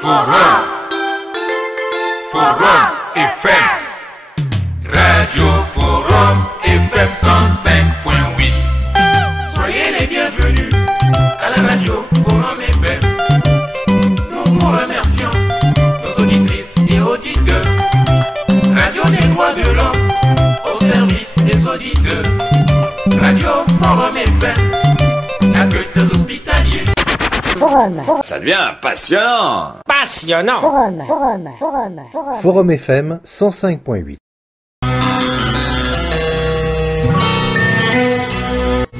Forum. Forum FM. Radio Forum FM 105.8. Soyez les bienvenus à la radio Forum FM. Nous vous remercions, nos auditrices et auditeurs. Radio des droits de l'homme au service des auditeurs. Radio Forum FM, accueil des hospitaliers. Forum. Ça devient passionnant. Passionnant. Forum FM 105.8.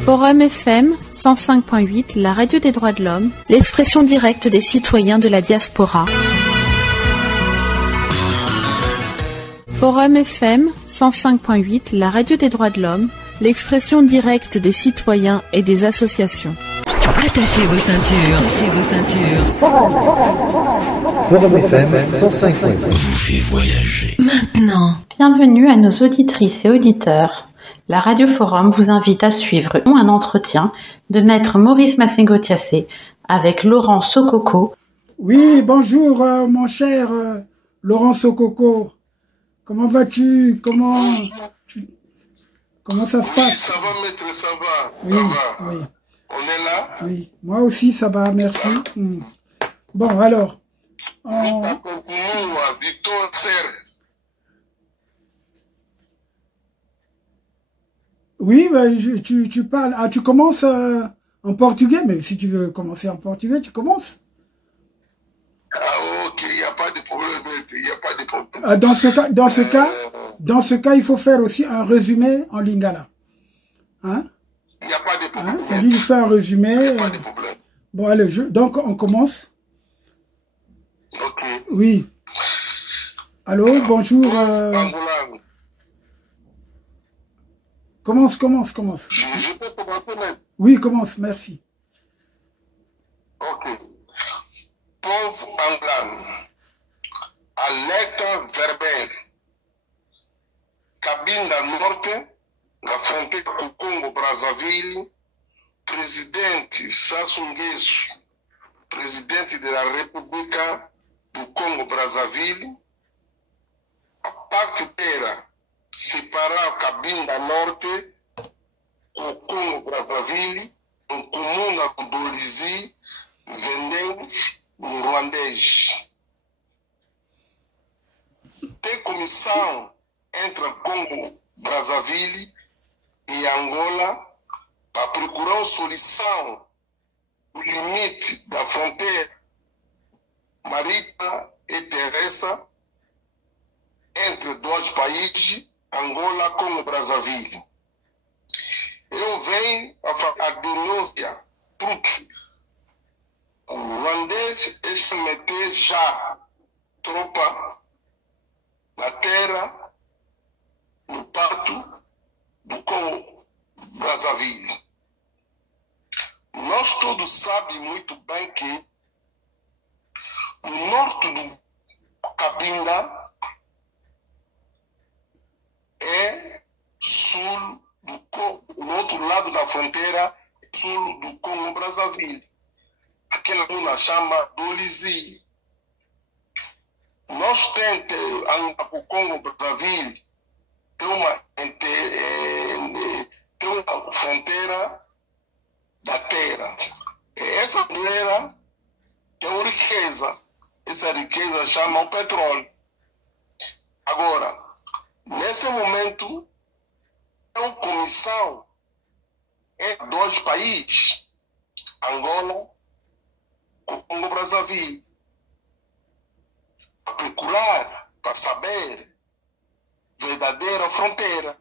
Forum FM 105.8, la radio des droits de l'homme, l'expression directe des citoyens de la diaspora. Forum FM 105.8, la radio des droits de l'homme, l'expression directe des citoyens et des associations. Attachez vos ceintures. Attachez vos ceintures. Forum FM 105.8. Vous fait voyager. Maintenant. Bienvenue à nos auditrices et auditeurs. La Radio Forum vous invite à suivre un entretien de maître Maurice Massengo-Thiassé avec Laurent Sokoko. Oui, bonjour mon cher Laurent Sokoko. Comment vas-tu? Comment ça se passe? Oui, ça va maître, ça va. Oui, ça va. oui. On est là? Oui, moi aussi ça va, merci. Bon, alors. Victor Serre. Oui, tu parles. Ah, tu commences en portugais, mais si tu veux commencer en portugais, tu commences. Ah, ok, il n'y a pas de problème, il n'y a pas de problème. Ah, dans ce cas, il faut faire aussi un résumé en lingala. Hein? Il n'y a pas de problème. C'est lui qui fait un résumé. Il n'y a pas de problème. Bon, allez, donc on commence. Ok. Oui. Allô, bonjour. Angola. Commence. Je peux commencer même. Oui, commence, merci. Ok. Povo angolano. Alerta verbal. Cabinda Norte, na fronteira com o Congo Brazzaville, presidente Sassou Nguesso, presidente da República do Congo Brazzaville, a parte era separar o Cabinda Norte com o Congo Brazzaville, em comuna do Dolizi, vendendo no ruandês. Tem comissão entre Congo Brazzaville e Angola para procurar uma solução do limite da fronteira marítima e terrestre entre dois países, Angola e Congo Brazzaville. Eu venho a denúncia porque o ruandês se meter já tropa na terra, no parto do Congo Brazzaville. Nós todos sabemos muito bem que no norte do Cabinda é sul do Congo, no outro lado da fronteira, sul do Congo Brazzaville. Aquela zona chama Dolizi. Nós temos o Congo Brazzaville tem uma fronteira da terra. Essa fronteira tem uma riqueza. Essa riqueza chama o petróleo. Agora, nesse momento, é uma comissão entre dois países, Angola e Congo Brazzaville, para procurar, para saber verdadeira fronteira.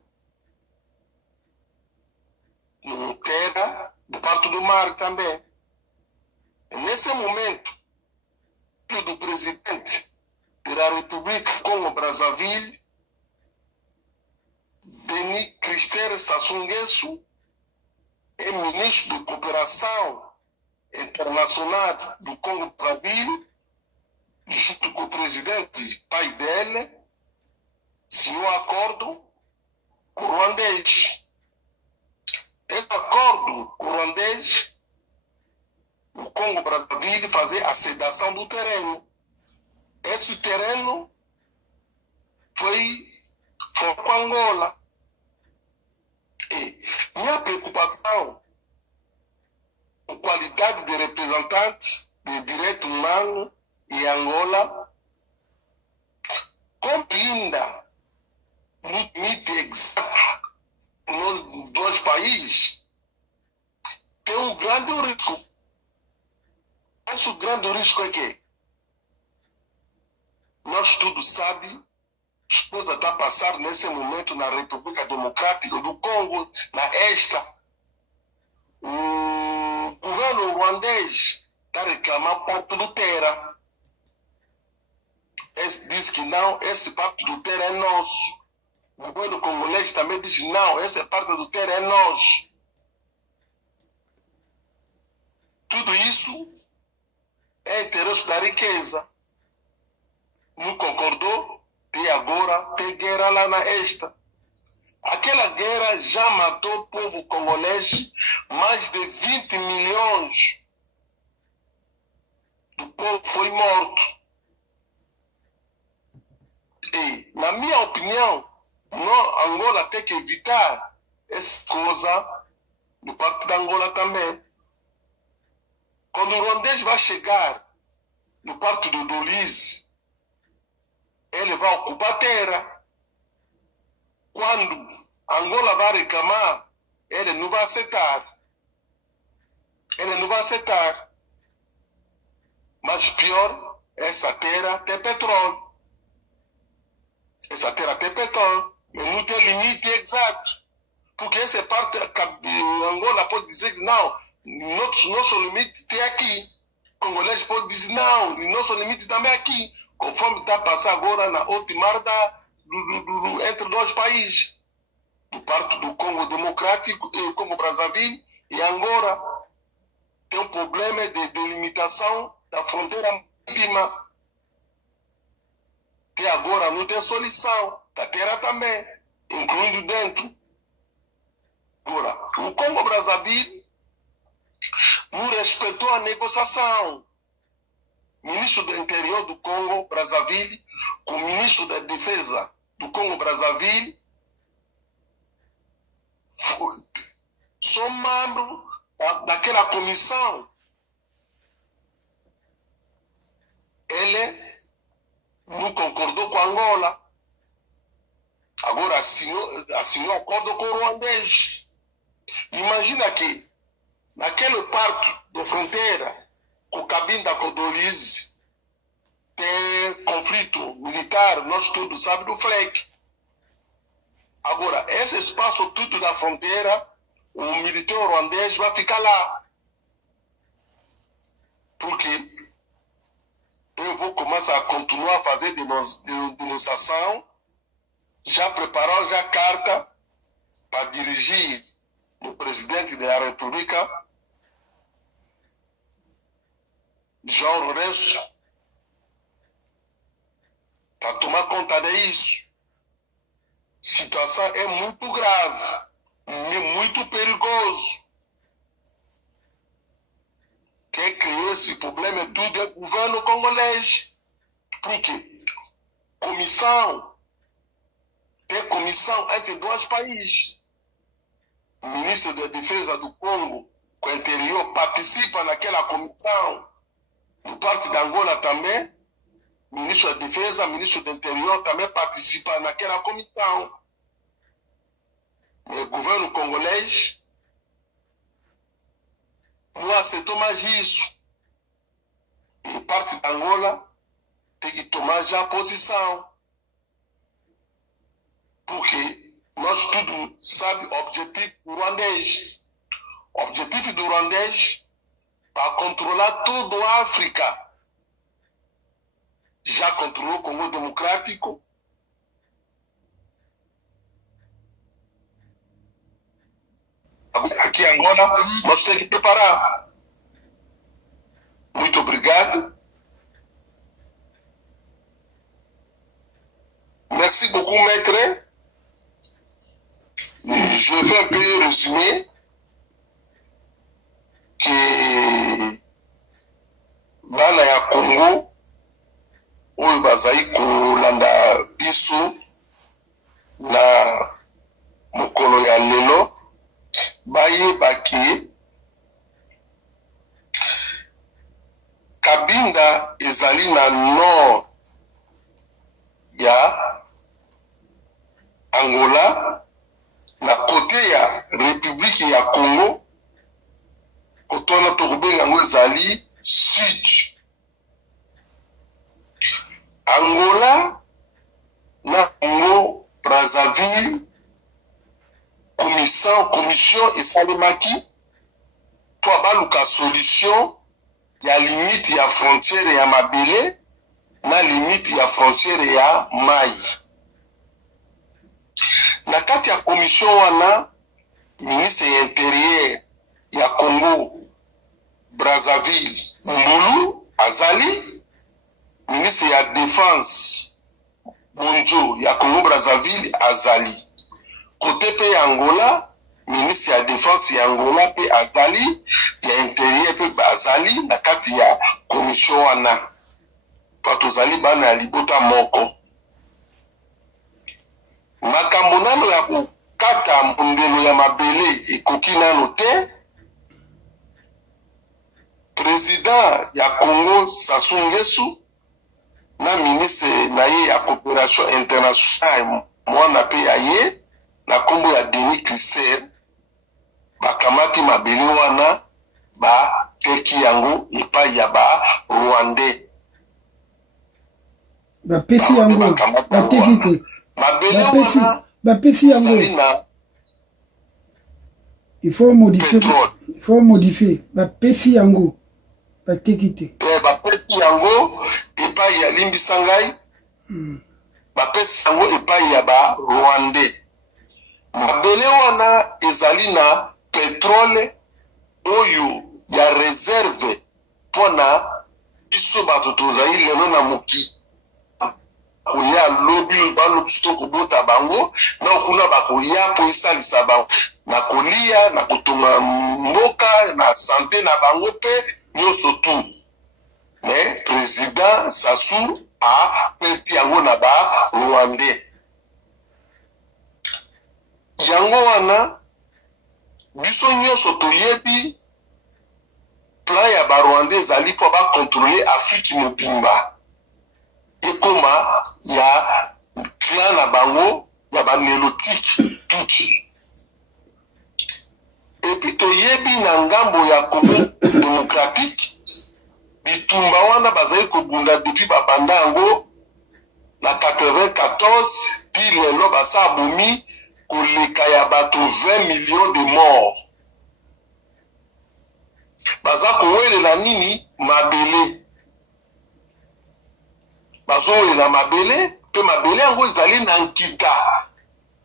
No terra, do parto do mar também. E nesse momento, o do presidente da República Congo Brazzaville, Denis Christophe Sassou Nguesso, é ministro de Cooperação Internacional do Congo Brazzaville, junto com o presidente pai dele, assinou acordo com o ruandês. Esse acordo com o ruandês, o Congo Brazzaville fazer a sedação do terreno. esse terreno foi com Angola. E minha preocupação com a qualidade de representante de direito humano em Angola, como ainda no limite exato nos dois países, tem um grande risco. Esse grande risco é que nós todos sabemos as coisas estão a passar nesse momento na República Democrática do Congo, na esta. O governo ruandês está reclamando pacto do terra. Diz que não, esse pacto do terra é nosso. O governo congolês também diz não, essa parte do terra é nosso. Tudo isso é interesse da riqueza. Não concordou? E agora tem guerra lá na esta. Aquela guerra já matou o povo congolês, mais de 20 milhões do povo foi morto. E, na minha opinião, Angola tem que evitar essa coisa do parte da Angola também. Quando o ruandês vai chegar no Parque do Dolize, ele vai ocupar a terra. Quando Angola vai reclamar, ele não vai aceitar. Ele não vai aceitar. Mas pior, essa terra tem petróleo. Essa terra tem petróleo, mas não tem limite exato. Porque essa parte, Angola pode dizer que não, nosso limite tem aqui. O congolês pode dizer não, nosso limite também é aqui. Conforme está passando agora na última entre dois países, do parte do Congo Democrático e o Congo Brazzaville e Angola, tem um problema de delimitação da fronteira marítima. Que agora não tem solução, da terra também, incluindo dentro. Agora, o Congo Brazzaville não respeitou a negociação. O ministro do Interior do Congo Brazzaville, com o ministro da Defesa do Congo Brazzaville, são membros daquela comissão. Ele não concordou com Angola. Agora assinou acordo com o ruandês. Imagina que naquele parque da fronteira, com o Cabinda Dolize, tem conflito militar, nós todos sabemos do FLEC. Agora, esse espaço tudo da fronteira, o militar ruandês vai ficar lá. Porque eu vou começar a continuar a fazer demonstração, já preparar já carta para dirigir o presidente da República, João Lourenço, para tomar conta disso. A situação é muito grave, é muito perigoso. Quem criou esse problema é tudo o governo congolês. Porque tem comissão entre dois países. O ministro da Defesa do Congo, com o interior, participa naquela comissão. Do parte da Angola também, o ministro da Defesa, o ministro do Interior também participa naquela comissão. O governo congolês não aceitou mais isso. E parte da Angola tem que tomar já posição. Porque nós tudo sabemos o objetivo do ruandês. O objetivo do ruandês para controlar toda a África. Já controlou o Congo Democrático. Aqui em Angola, nós temos que preparar. Muito obrigado. Merci beaucoup, maître. Je vais un peu résumer que bana ya Congo oyo bazali kolanda biso na mokolo ya lelo bayebaki Cabinda ezali na nord ya Angola na kote ya République ya Congo kotona tokobenga yango ezali sud. Angola na Congo Brazzaville commission esalemaki po baluka solution ya limite ya frontière ya mabele na limite ya frontière ya mai. Na kati ya commission wana ministre ya intérieur ya Congo Brazzaville Mbulu azali, ministre ya défense Bonjo ya Congo Brazzaville azali. Côté pe ya Angola, ministre ya défense ya Angola pe azali, ya intérieur pe bazali na kati ya commission wana. Pato zali bana ya libota moko. Makambo nano ya kukata mbundelo ya mabele ekoki nano te. Président ya Congo Sassou Nguesso na ministre na ye ya coopération internationale mwana pe ya ye na kombo ya Denis Crisser bakamati mabele wana ba teki yango epai ya ba Rwandais. Ba pesi yango ba tekite mabele wana ba pesi yango il faut modifier ba pesi yango ba tekite ba pesi yango epai ya Limbisa Ngai ba pesi yango epai ya ba Rwandais. Mabele wana ezali na petrole oyo ya réserve pona biso bato tozali lelo na moki koya lobi balobiso kobota bango na kuna bakoya po esalisa bango na kolia na kotonga mboka na santé na bango pe nyonso tu. Mais président Sassou a pesi yango na ba Rwandais. Yango wana biso nyonso toyebi plan ya ba Rwandais ezali po ba contrôler Afrique mobimba ekoma ya clan na bango ya ba nélotique tuti. Epi toyebi na ngambo ya Congo démocratique bitumba wana bazali kobunda depuis babanda yango na 94 ti lelo basa abomi koleka ya bato 20 millions de morts. Baza kowelela nini mabele. Bazowelela mabele pe mabele yango ezali na nkita.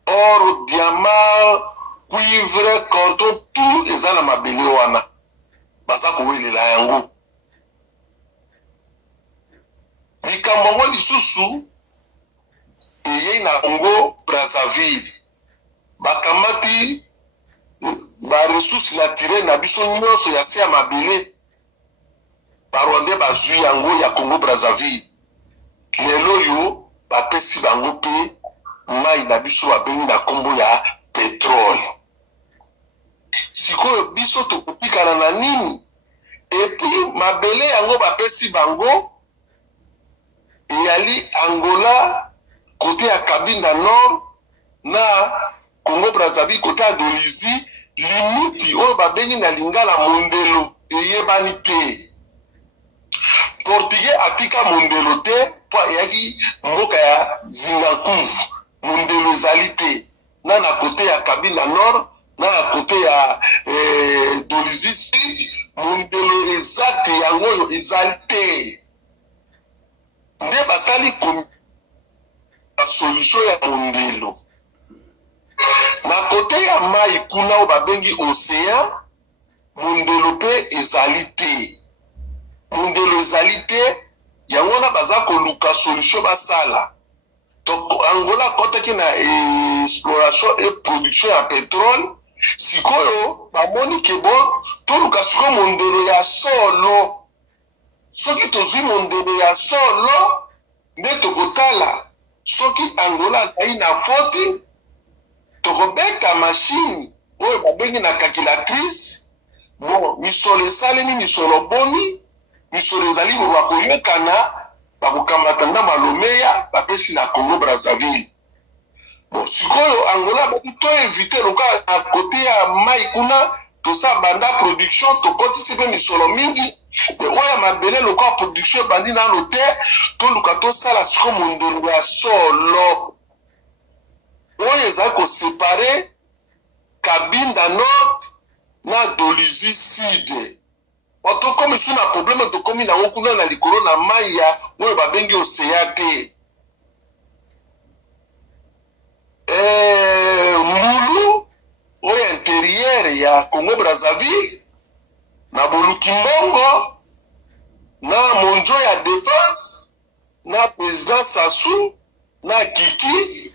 Or, diamant, cuivre, coton, tout eza na mabele wana. Baza kowelela yango. Likambo ngo lisusu eye na Congo Brazzaville. Bakamati ba ressources naturelles na biso nyonso ya se ya mabele ba Rwandais bazwi yango ya Congo Brazzaville. Lelo yo bapesi bango pe mai na biso babengi na kombo ya pétrole. Sikoyo biso tokopikana na nini? Epi mabele yango bapesi bango eyali Angola kote ya Cabinda Nord na Congo Brazzaville kote ya Dolisie limiti oyo babengi na lingala mondelo eyebani te. Portugais atika mondelo te po eyaki mboka ya Zinankuvu mondelo ezali te na na kote ya Cabinda Nord na na kote ya Dolisie Sud mondelo eza te yango oyo ezali te. Nde basali solution ya mondelo. Na kote ya mai kuna o babengi océan mondelo pe ezali te. Mondelo ezali te yango na baza koluka solution basala. Donc Angola kotaki na exploration et production ya pétrole sikoyo bamoni ke bon toluka sikoyo mondelo ya solo. Soki tozwi mondelo ya solo nde tokotala soki Angola azali na foti tokobeta machine oyo babengi na calculatrice bon misolo esalemi misolo boni misolo ezali bakoyokana bakokamata nda malomeya bapesi na Congo Brazzaville. Bon sikoyo Angola baki to éviter loka à côté ya mai kuna tosa banda production tokotisi mpe misolo mingi oya mabele loka production bandi nano te toluka tosala siko mondolo ya solo oyo ezali kosepare Cabinda Nord na Dolisie Sud. Otokomi su na problème tokomi na okuna na likolo na mai ya oyo babengi océan te. Mbulu oyo intérieur ya Congo Brazzaville na Bolukimbongo na Monjo ya défense na président Sassou na Kiki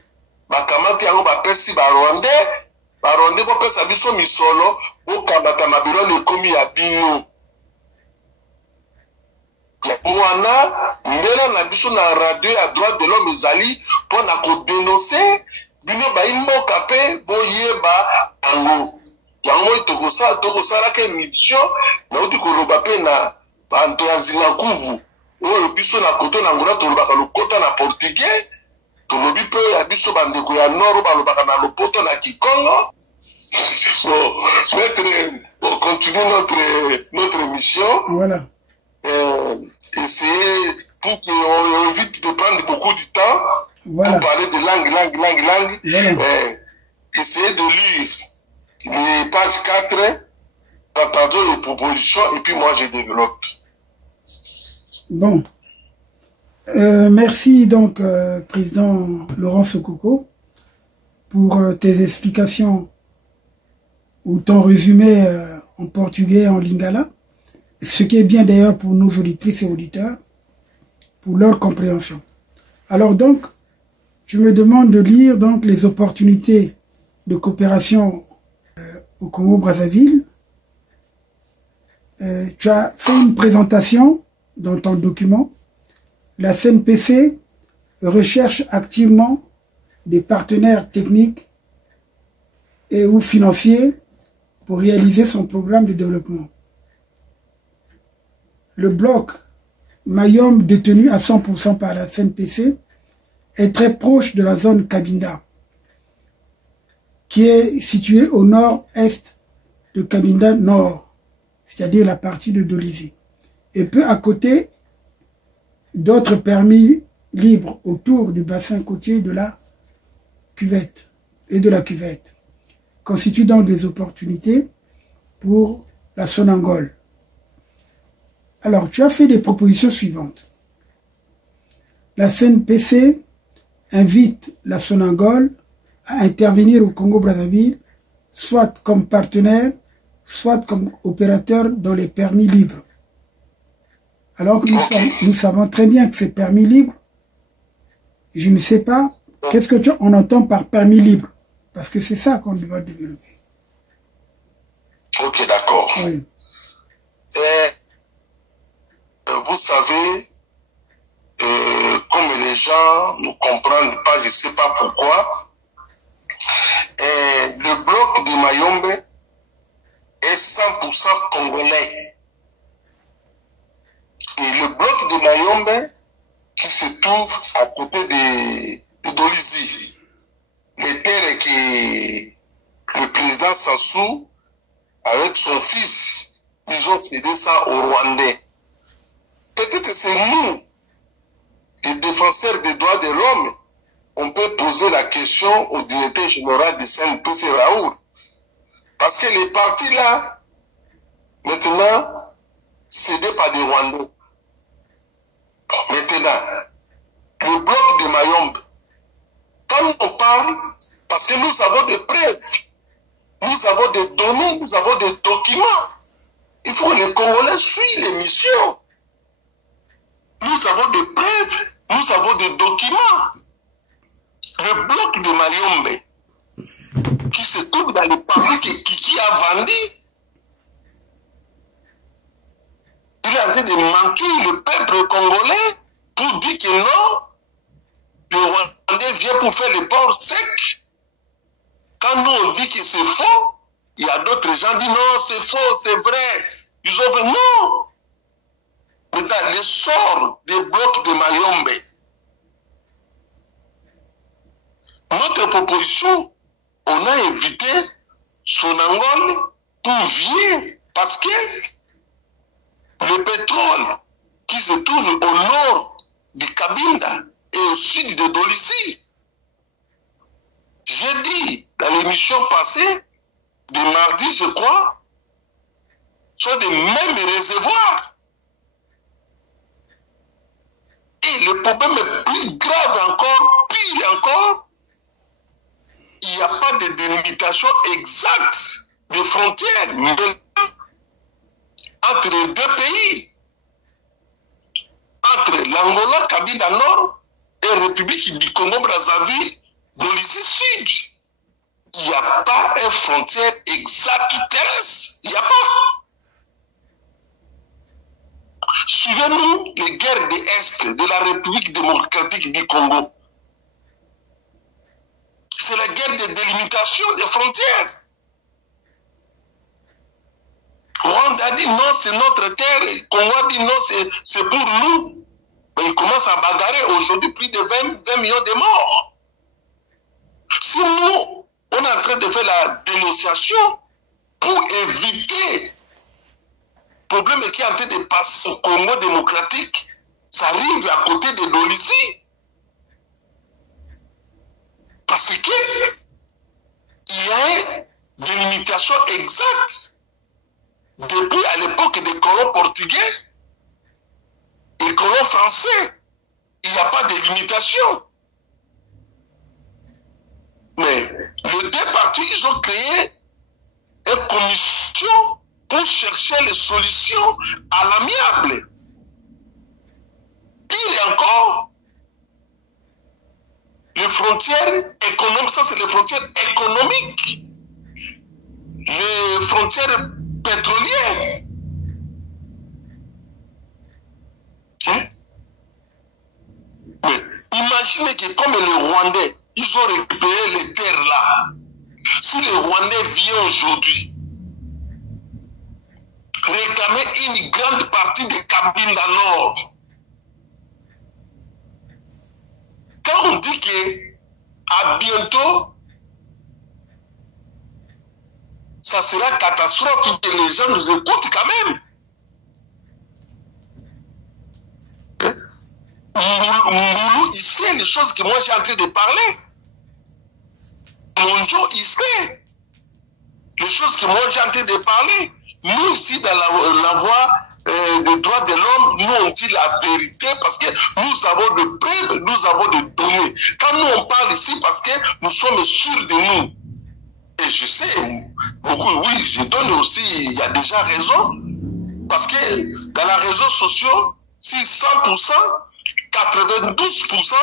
bakamati yango bapesi baronde bopesa biso misolo bokambata mabiro lekomi ya bino mwana mbela na biso na radio ya droit de l'homme ezali mpo na kodénonce bino bayimboka mpe boyeba yango yango tokosalaka émission nauti koloba mpe na banto ya zingakuvu oyo biso na koto na Angola tolobaka lokota na portugais tolobi mpe ya biso bandeko ya nord balobaka na lopoto na Kikongo. Bon, on continue notre émission. Voilà. Essayer pour qu'on évite de prendre beaucoup de temps pour parler de langue. Voilà. Essayer de lire les pages 4, d'entendre les propositions et puis moi je développe. Bon. Merci donc, Président Laurent Sokoko, pour tes explications ou ton résumé en portugais et en lingala, ce qui est bien d'ailleurs pour nos auditrices et auditeurs, pour leur compréhension. Alors donc, je me demande de lire donc les opportunités de coopération au Congo-Brazzaville. Tu as fait une présentation dans ton document. La CNPC recherche activement des partenaires techniques et ou financiers pour réaliser son programme de développement. Le bloc Mayombe, détenu à 100% par la CNPC, est très proche de la zone Cabinda, qui est située au nord-est de Cabinda Nord, c'est-à-dire la partie de Dolisie, et peu à côté d'autres permis libres autour du bassin côtier de la cuvette et de la cuvette, constituent donc des opportunités pour la Sonangol. Alors, tu as fait des propositions suivantes. La CNPC invite la Sonangol à intervenir au Congo-Brazzaville, soit comme partenaire, soit comme opérateur dans les permis libres. Alors que nous savons très bien que c'est permis libre. Je ne sais pas, qu'est-ce que on entend par permis libre? Parce que c'est ça qu'on doit développer. Ok, d'accord. Oui. Vous savez, comme les gens ne comprennent pas, je ne sais pas pourquoi, le bloc de Mayombe est 100% congolais. Et le bloc de Mayombe, qui se trouve à côté de Dolisie, les terres que le président Sassou, avec son fils, ils ont cédé ça aux Rwandais. Peut-être que c'est nous, les défenseurs des droits de l'homme, on peut poser la question au directeur général de CNPC Raoul. Parce que les partis là, maintenant, cédés par des Rwandais. Maintenant, le bloc de Mayombe, quand on parle, parce que nous avons des preuves, nous avons des données, nous avons des documents. Il faut que les Congolais suivent les missions. Nous avons des preuves, nous avons des documents. Le bloc de Mayombe, qui se trouve dans les parties que Kiki a vendu, il est en train de mentir le peuple congolais pour dire que non, le Rwandais vient pour faire les ports secs. Quand nous on dit que c'est faux, il y a d'autres gens qui disent non, c'est faux, c'est vrai. Ils ont fait non. Maintenant, le sort des blocs de Mayombe, notre proposition, on a invité Sonangol pour venir parce que le pétrole qui se trouve au nord du Cabinda et au sud de Dolissi, j'ai dit dans l'émission passée, de mardi je crois, sont des mêmes réservoirs. Et le problème est plus grave encore, pire encore, il n'y a pas de délimitation exacte des frontières entre les deux pays, entre l'Angola, Cabinda Nord et la République du Congo-Brazzaville, Dolissi Sud. Il n'y a pas une frontière exacte terrestre. Il n'y a pas. Suivez-nous les guerres de l'Est de la République démocratique du Congo. C'est la guerre de délimitation des frontières. Rwanda dit non, c'est notre terre. Congo dit non, c'est pour nous. Mais ils commencent à bagarrer aujourd'hui plus de 20 millions de morts. Si nous, on est en train de faire la dénonciation pour éviter le problème qui est en train de passer au Congo démocratique, ça arrive à côté de Dolissi. Parce que il y a une délimitation exacte. Depuis à l'époque des colons portugais et colons français, il n'y a pas de limitation. Mais les deux partis, ils ont créé une commission pour chercher les solutions à l'amiable. Pire encore, les frontières économiques, ça c'est les frontières économiques, les frontières pétrolières. Hein? Mais imaginez que comme les Rwandais, ils ont récupéré les terres là. Si les Rwandais viennent aujourd'hui réclamer une grande partie de Cabinda Nord, quand on dit que à bientôt, ça sera catastrophe que les gens nous écoutent quand même. Moulou, il sait les choses que moi j'ai en train de parler. Monjo, il sait les choses que moi j'ai en train de parler. Nous ici dans la voie des droits de l'homme, nous on dit la vérité parce que nous avons de preuves, nous avons de données. Quand nous on parle ici parce que nous sommes sûrs de nous. Et je sais, beaucoup, oui, je donne aussi, il y a déjà raison. Parce que dans les réseaux sociaux, si 100%, 92%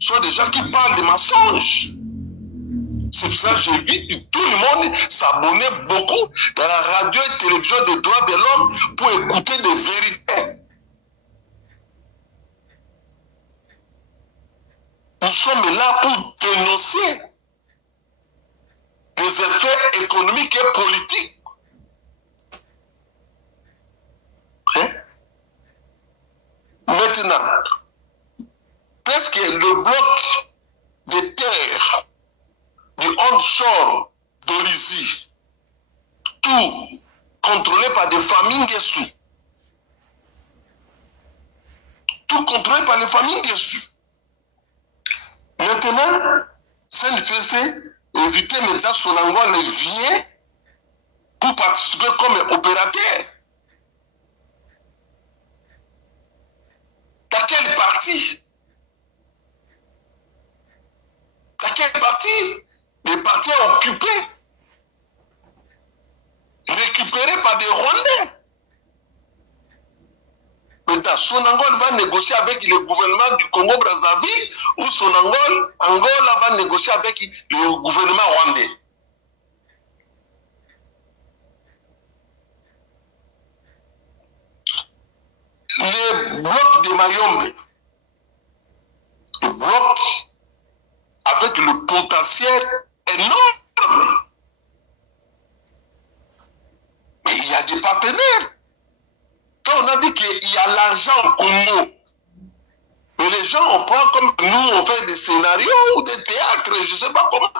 sont des gens qui parlent de mensonges. C'est pour ça que j'invite tout le monde à s'abonner beaucoup dans la radio et télévision des droits de l'homme pour écouter des vérités. Nous sommes là pour dénoncer les effets économiques et politiques. Hein? Maintenant, presque le bloc de terre du onshore d'Olizy, tout contrôlé par des familles Nguessu. Tout contrôlé par les familles Nguessu. Maintenant, ça ne faisait éviter maintenant Sonangol vient pour participer comme opérateur. Dans quelle partie? Dans quelle partie? Les parties occupées, récupérées par des Rwandais. Maintenant, Sonangol va négocier avec le gouvernement du Congo-Brazzaville ou Sonangol, Angola va négocier avec le gouvernement rwandais. Les blocs de Mayombe, bloc avec le potentiel énorme. Mais il y a des partenaires. Quand on a dit qu'il y a l'argent au Congo, mais les gens, on prend comme nous, on fait des scénarios ou des théâtres, je ne sais pas comment.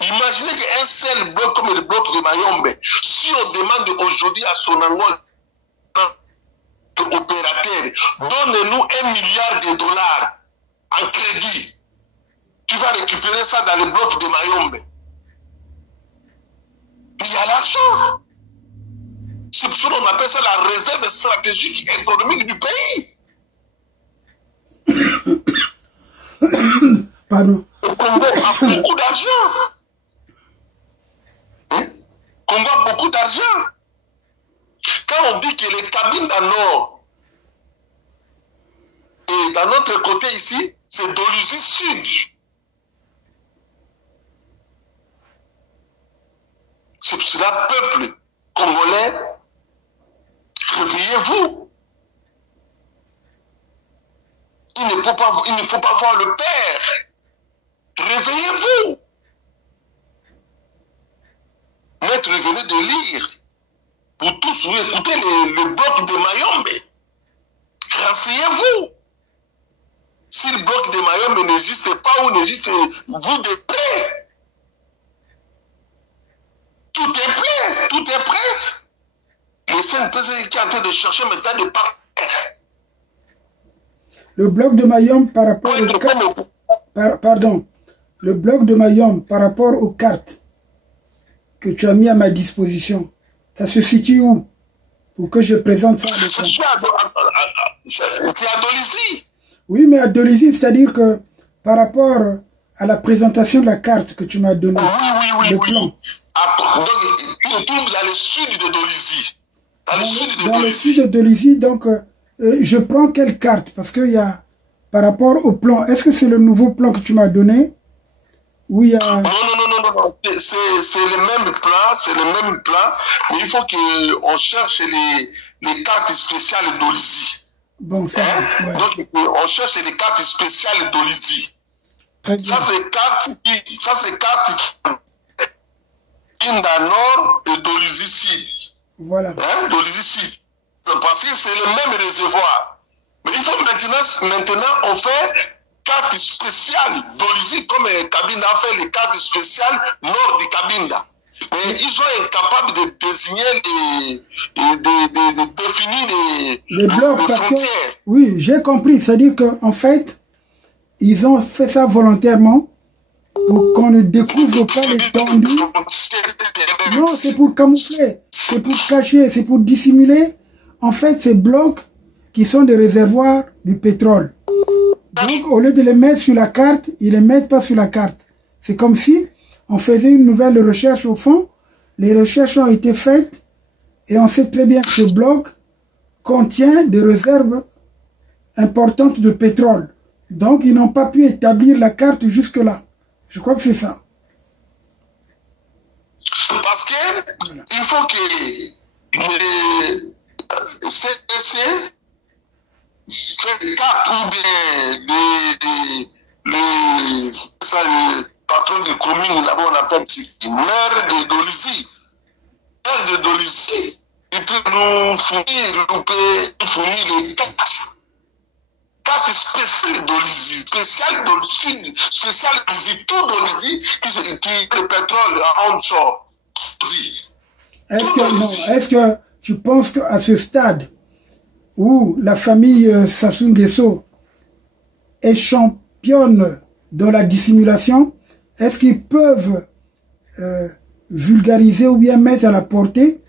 Imaginez qu'un seul bloc comme le bloc de Mayombe, si on demande aujourd'hui à Sonangol, opérateur, donne-nous $1 milliard en crédit. Tu vas récupérer ça dans le bloc de Mayombe. Il y a l'argent. C'est pour ça qu'on appelle ça la réserve stratégique économique du pays. Pardon. Le Congo a beaucoup d'argent. Hein? Le Congo a beaucoup d'argent. Quand on dit que les Cabinda Nord et d'un autre côté ici, c'est Doluzi Sud. C'est pour cela, peuple congolais, réveillez-vous. Il ne faut pas voir le père. Réveillez-vous. Maître venez de lire. Pour tous vous écoutez le bloc de Mayombe. Renseignez-vous. Si le bloc de Mayombe n'existe pas ou n'existe, vous de près. Tout est prêt. Tout est prêt. Le CNPC qui est en train de chercher maintenant de partenaires. Le bloc de Mayombe par rapport aux cartes. Pardon. Le bloc de Mayombe par rapport aux cartes que tu as mis à ma disposition, ça se situe où? Pour que je présente ça à l'écran. C'est à Dolisie. Oui, mais à Dolisie, c'est-à-dire que par rapport à la présentation de la carte que tu m'as donnée, le plan. Donc, il se trouve dans le sud de Dolisie. Dans le sud de Dolisie, donc, je prends quelle carte? Parce qu'il y a, par rapport au plan, est-ce que c'est le nouveau plan que tu m'as donné? Ou il y a... Non. C'est le même plan, mais il faut qu'on cherche les cartes spéciales d'Olisie. Bon, ça va, ouais. Donc, on cherche les cartes spéciales d'Olisie. Très bien. Ça, c'est cartes Kinda Nord et d'Olisie Sud. Voilà. Hein, d'Olisie Sud. C'est parce que c'est le même réservoir. Mais il faut maintenant on fait carte spéciale d'Olisie, comme Kabinda a fait les cartes spéciales nord du Kabinda. Mais ils sont incapables de désigner de définir les blocs, parce que, frontières. oui, j'ai compris. C'est-à-dire qu'en fait, ils ont fait ça volontairement pour qu'on ne découvre pas l'étendue. Non, c'est pour camoufler, c'est pour cacher, c'est pour dissimuler. En fait, ces blocs qui sont des réservoirs du pétrole. Donc, au lieu de les mettre sur la carte, ils ne les mettent pas sur la carte. C'est comme si on faisait une nouvelle recherche au fond. Les recherches ont été faites et on sait très bien que ce bloc contient des réserves importantes de pétrole. Donc, ils n'ont pas pu établir la carte jusque-là. Je crois que c'est ça. Parce que il faut que les CDC fait carte ou bien le patron de commune, là-bas on appelle maire de Dolisie. Maire de Dolisie, il peut nous fournir les cartes. Carte spéciale d'Olisie, spéciale dans le sud, spéciale d'Olisie, tout d'Olisie qui le pétrole en onshore. Est-ce que tu penses qu'à ce stade où la famille Sassou Nguesso est championne dans la dissimulation, est-ce qu'ils peuvent vulgariser ou bien mettre à la portée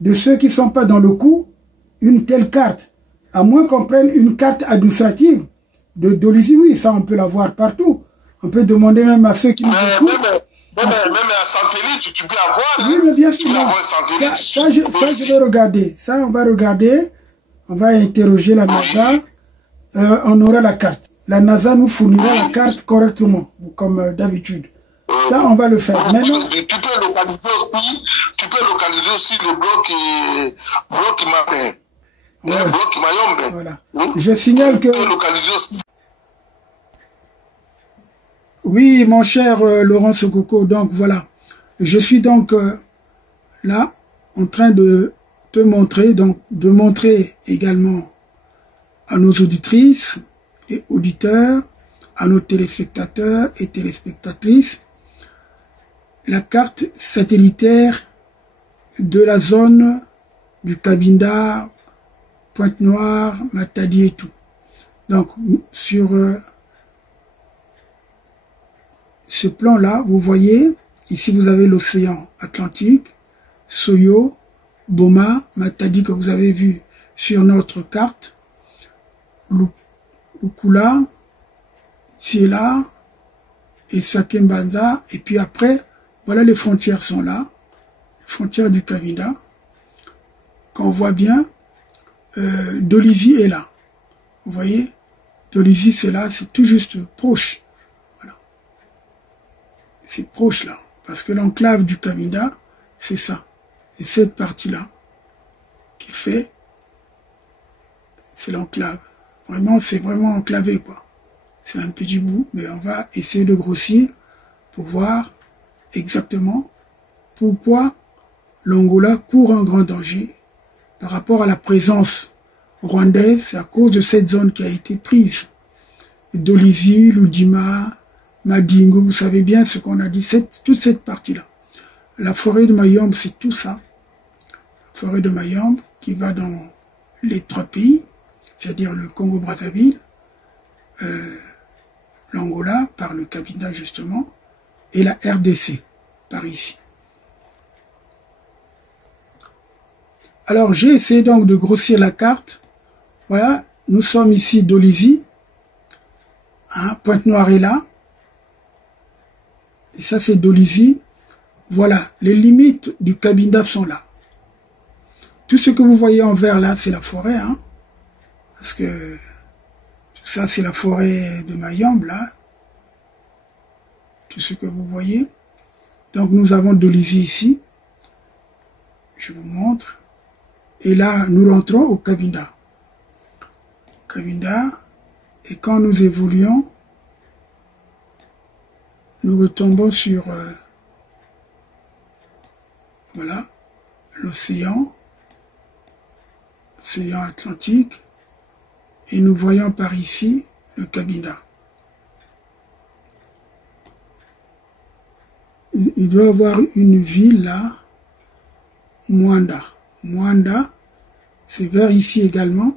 de ceux qui ne sont pas dans le coup une telle carte? À moins qu'on prenne une carte administrative de Dolisie, oui, ça on peut l'avoir partout. On peut demander même à ceux qui nous écoutent. Même à Saint-Denis, tu peux avoir. Oui, mais bien sûr. Ça, je vais regarder. Ça, on va regarder. On va interroger la NASA. On aura la carte. La NASA nous fournira la carte correctement, comme d'habitude. Ça, on va le faire. Maintenant, tu peux localiser aussi le bloc Marais. Ouais. Le bloc Mayombe. Voilà. Je signale que... Tu peux localiser aussi. Oui, mon cher Laurent Sokoko, donc voilà. Je suis donc là en train de te montrer, donc de montrer également à nos auditrices et auditeurs, à nos téléspectateurs et téléspectatrices, la carte satellitaire de la zone du Cabinda, Pointe-Noire, Matadi et tout. Donc, sur ce plan-là, vous voyez, ici vous avez l'océan Atlantique, Soyo, Boma, Matadi que vous avez vu sur notre carte, Lukula, Siela et Sakembanza, et puis après, voilà les frontières sont là, les frontières du Cabinda, qu'on voit bien, Dolisie est là, vous voyez, Dolisie c'est là, c'est tout juste proche, voilà, c'est proche là, parce que l'enclave du Cabinda, c'est ça, et cette partie-là, qui fait, c'est l'enclave, vraiment, c'est vraiment enclavé quoi. C'est un petit bout, mais on va essayer de grossir pour voir exactement pourquoi l'Angola court un grand danger par rapport à la présence rwandaise. C'est à cause de cette zone qui a été prise. Dolisie, Ludima, Madingo, vous savez bien ce qu'on a dit, toute cette partie-là. La forêt de Mayombe, c'est tout ça. La forêt de Mayombe qui va dans les 3 pays, c'est-à-dire le Congo-Brazzaville, l'Angola, par le Cabinda justement, et la RDC, par ici. Alors, j'ai essayé donc de grossir la carte. Voilà, nous sommes ici Dolisie. Hein, Pointe-Noire est là. Et ça, c'est Dolisie. Voilà, les limites du Cabinda sont là. Tout ce que vous voyez en vert là, c'est la forêt. Hein, parce que tout ça, c'est la forêt de Mayombe, là. Tout ce que vous voyez. Donc, nous avons Dolisie ici. Je vous montre. Et là, nous rentrons au Cabinda. Cabinda. Et quand nous évoluons, nous retombons sur voilà, l'océan Atlantique. Et nous voyons par ici le Cabinda. Il doit y avoir une ville là, Mwanda. Mwanda, c'est vers ici également.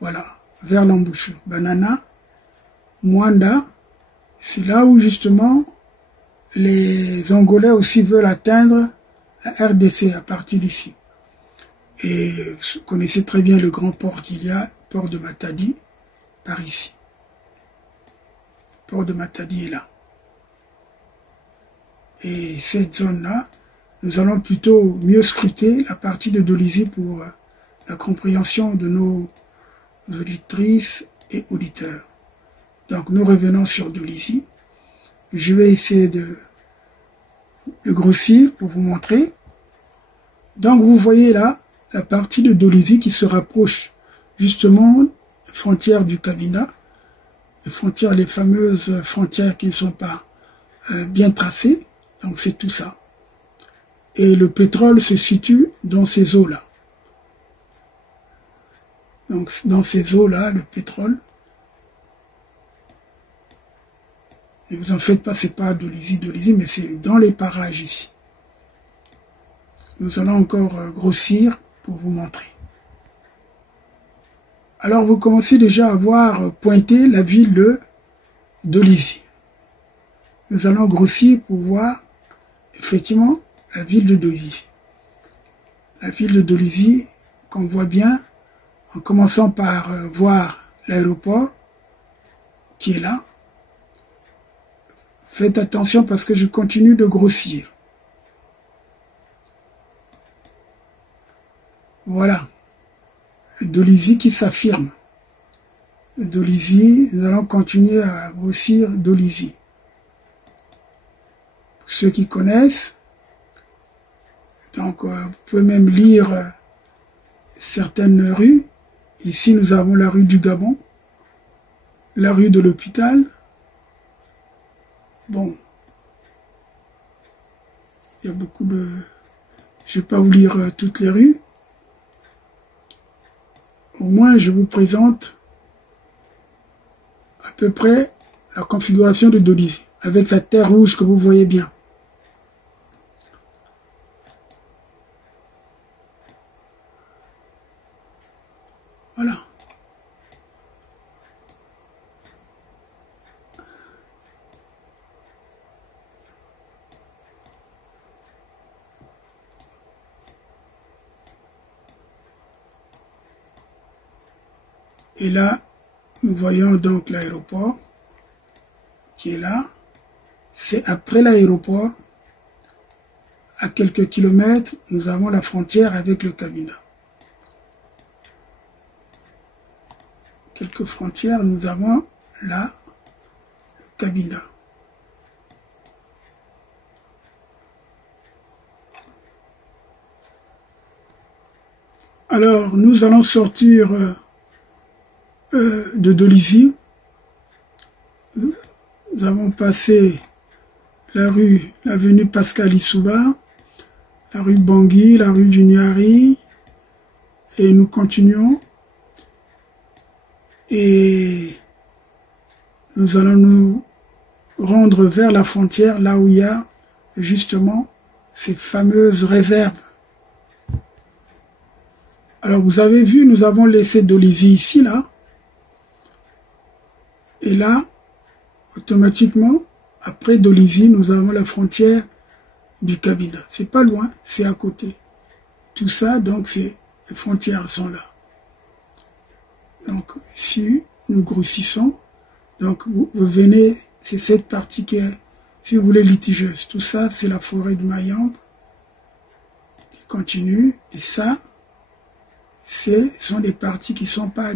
Voilà, vers l'embouchure. Banana, Mwanda, c'est là où justement les Angolais aussi veulent atteindre la RDC à partir d'ici. Et vous connaissez très bien le grand port qu'il y a, port de Matadi, par ici. Port de Matadi est là. Et cette zone-là, nous allons plutôt mieux scruter la partie de Dolisie pour la compréhension de nos auditrices et auditeurs. Donc nous revenons sur Dolisie. Je vais essayer de grossir pour vous montrer. Donc vous voyez là la partie de Dolisie qui se rapproche justement des frontières du Cabinda, les fameuses frontières qui ne sont pas bien tracées. Donc c'est tout ça. Et le pétrole se situe dans ces eaux-là. Donc dans ces eaux-là, le pétrole, ne vous en faites pas, c'est pas Dolisie, mais c'est dans les parages ici. Nous allons encore grossir pour vous montrer. Alors vous commencez déjà à voir pointer la ville de Dolisie. Nous allons grossir pour voir effectivement la ville de Dolisie. La ville de Dolisie, qu'on voit bien, en commençant par voir l'aéroport qui est là. Faites attention parce que je continue de grossir. Voilà. Dolisie qui s'affirme. Dolisie, nous allons continuer à grossir Dolisie. Pour ceux qui connaissent, donc vous pouvez même lire certaines rues. Ici, nous avons la rue du Gabon, la rue de l'hôpital, Bon, il y a beaucoup de... Je ne vais pas vous lire toutes les rues. Au moins, je vous présente à peu près la configuration de Dolisie, avec la terre rouge que vous voyez bien. Voilà. Et là, nous voyons donc l'aéroport qui est là. C'est après l'aéroport, à quelques kilomètres, nous avons la frontière avec le Cabinda. Quelques frontières, nous avons là le Cabinda. Alors, nous allons sortir de Dolisie. Nous avons passé l'avenue Pascal Issouba, la rue Bangui, la rue du Nuari, et nous continuons. Et nous allons nous rendre vers la frontière, là où il y a justement ces fameuses réserves. Alors vous avez vu, nous avons laissé Dolisie ici, là. Et là, automatiquement, après Dolisie, nous avons la frontière du Cabinda. C'est pas loin, c'est à côté. Tout ça, donc, les frontières sont là. Donc, si nous grossissons, donc vous venez, c'est cette partie qui est, si vous voulez, litigieuse. Tout ça, c'est la forêt de Mayambe qui continue. Et ça, ce sont des parties qui ne sont pas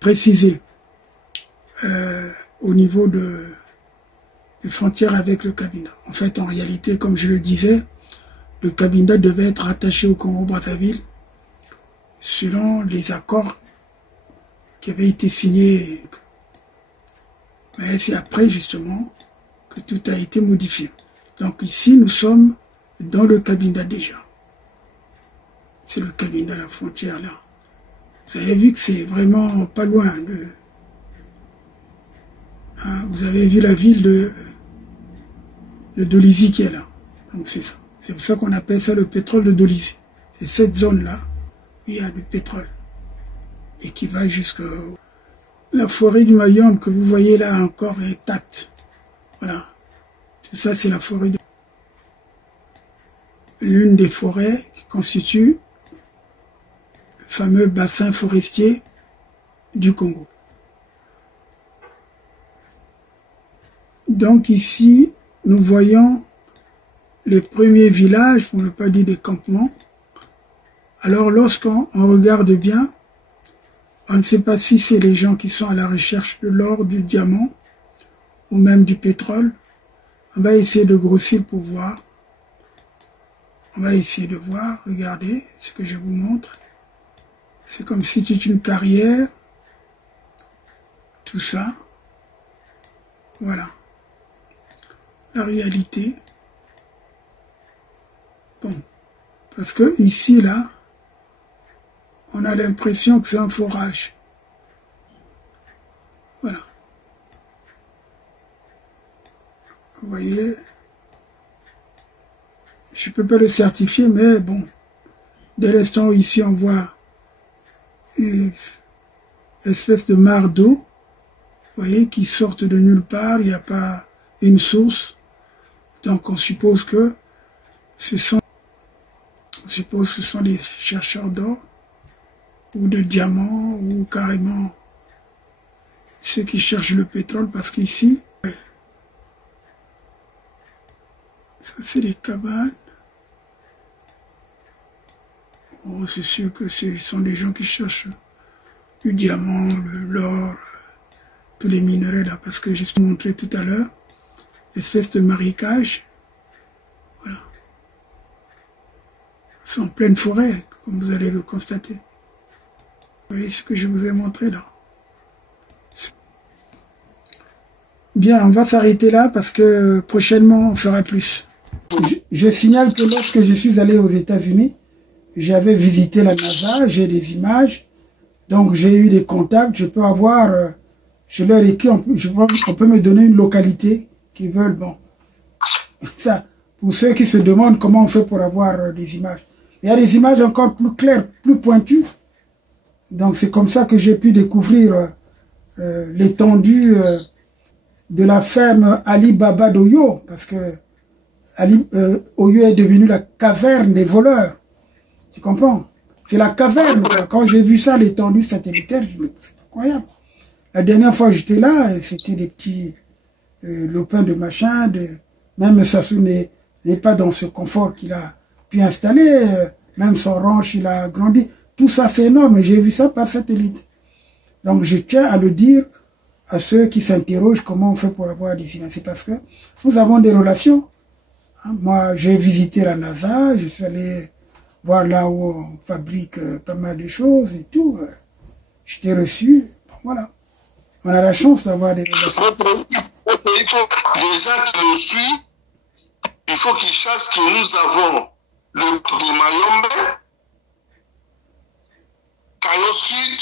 précisées au niveau des frontières avec le Cabinda. En fait, en réalité, comme je le disais, le Cabinda devait être rattaché au Congo-Brazzaville selon les accords qui avaient été signés. Mais c'est après, justement, que tout a été modifié. Donc ici, nous sommes dans le Cabinda déjà. C'est le Cabinda, la frontière là. Vous avez vu que c'est vraiment pas loin de... Vous avez vu la ville de Dolisie qui est là. Donc c'est ça. C'est pour ça qu'on appelle ça le pétrole de Dolisie. C'est cette zone-là où il y a du pétrole. Et qui va jusqu'à la forêt du Mayambe que vous voyez là encore est intacte. Voilà. Tout ça, c'est la forêt de... L'une des forêts qui constitue le fameux bassin forestier du Congo. Donc ici, nous voyons les premiers villages, pour ne pas dire des campements. Alors lorsqu'on regarde bien, on ne sait pas si c'est les gens qui sont à la recherche de l'or, du diamant, ou même du pétrole. On va essayer de grossir pour voir. On va essayer de voir, regardez ce que je vous montre. C'est comme si c'était une carrière. Tout ça. Voilà. La réalité. Bon. Parce que ici, là, on a l'impression que c'est un forage. Voilà. Vous voyez, je ne peux pas le certifier, mais bon, dès l'instant où ici on voit une espèce de mare d'eau, vous voyez, qui sortent de nulle part, il n'y a pas une source. Donc on suppose que ce sont des chercheurs d'or ou de diamants ou carrément ceux qui cherchent le pétrole, parce qu'ici, ça c'est des cabanes. Oh, c'est sûr que ce sont des gens qui cherchent du diamant, l'or, tous les minerais là, parce que je vous ai montré tout à l'heure, espèce de marécage. Voilà. C'est en pleine forêt, comme vous allez le constater. Vous voyez ce que je vous ai montré là. Bien, on va s'arrêter là parce que prochainement, on fera plus. Je signale que lorsque je suis allé aux États-Unis, j'avais visité la NASA, j'ai des images, donc j'ai eu des contacts, je peux avoir, je leur écris, on peut me donner une localité qu'ils veulent, bon. Ça, pour ceux qui se demandent comment on fait pour avoir des images. Il y a des images encore plus claires, plus pointues. Donc c'est comme ça que j'ai pu découvrir l'étendue de la ferme Ali Baba d'Oyo, parce que Oyo est devenu la caverne des voleurs. Tu comprends? C'est la caverne. Quand j'ai vu ça, l'étendue satellitaire, je me dis, c'est incroyable. La dernière fois que j'étais là, c'était des petits lopins de machin, même Sassou n'est pas dans ce confort qu'il a pu installer, même son ranch, il a grandi. Tout ça, c'est énorme, j'ai vu ça par satellite. Donc, je tiens à le dire à ceux qui s'interrogent comment on fait pour avoir des financiers, parce que nous avons des relations. Moi, j'ai visité la NASA, je suis allé voir là où on fabrique pas mal de choses et tout. J'étais reçu, voilà. On a la chance d'avoir des relations. Il faut les gens qui le suivent, il faut qu'ils sachent que nous avons le de Mayombe, Kayo Sud,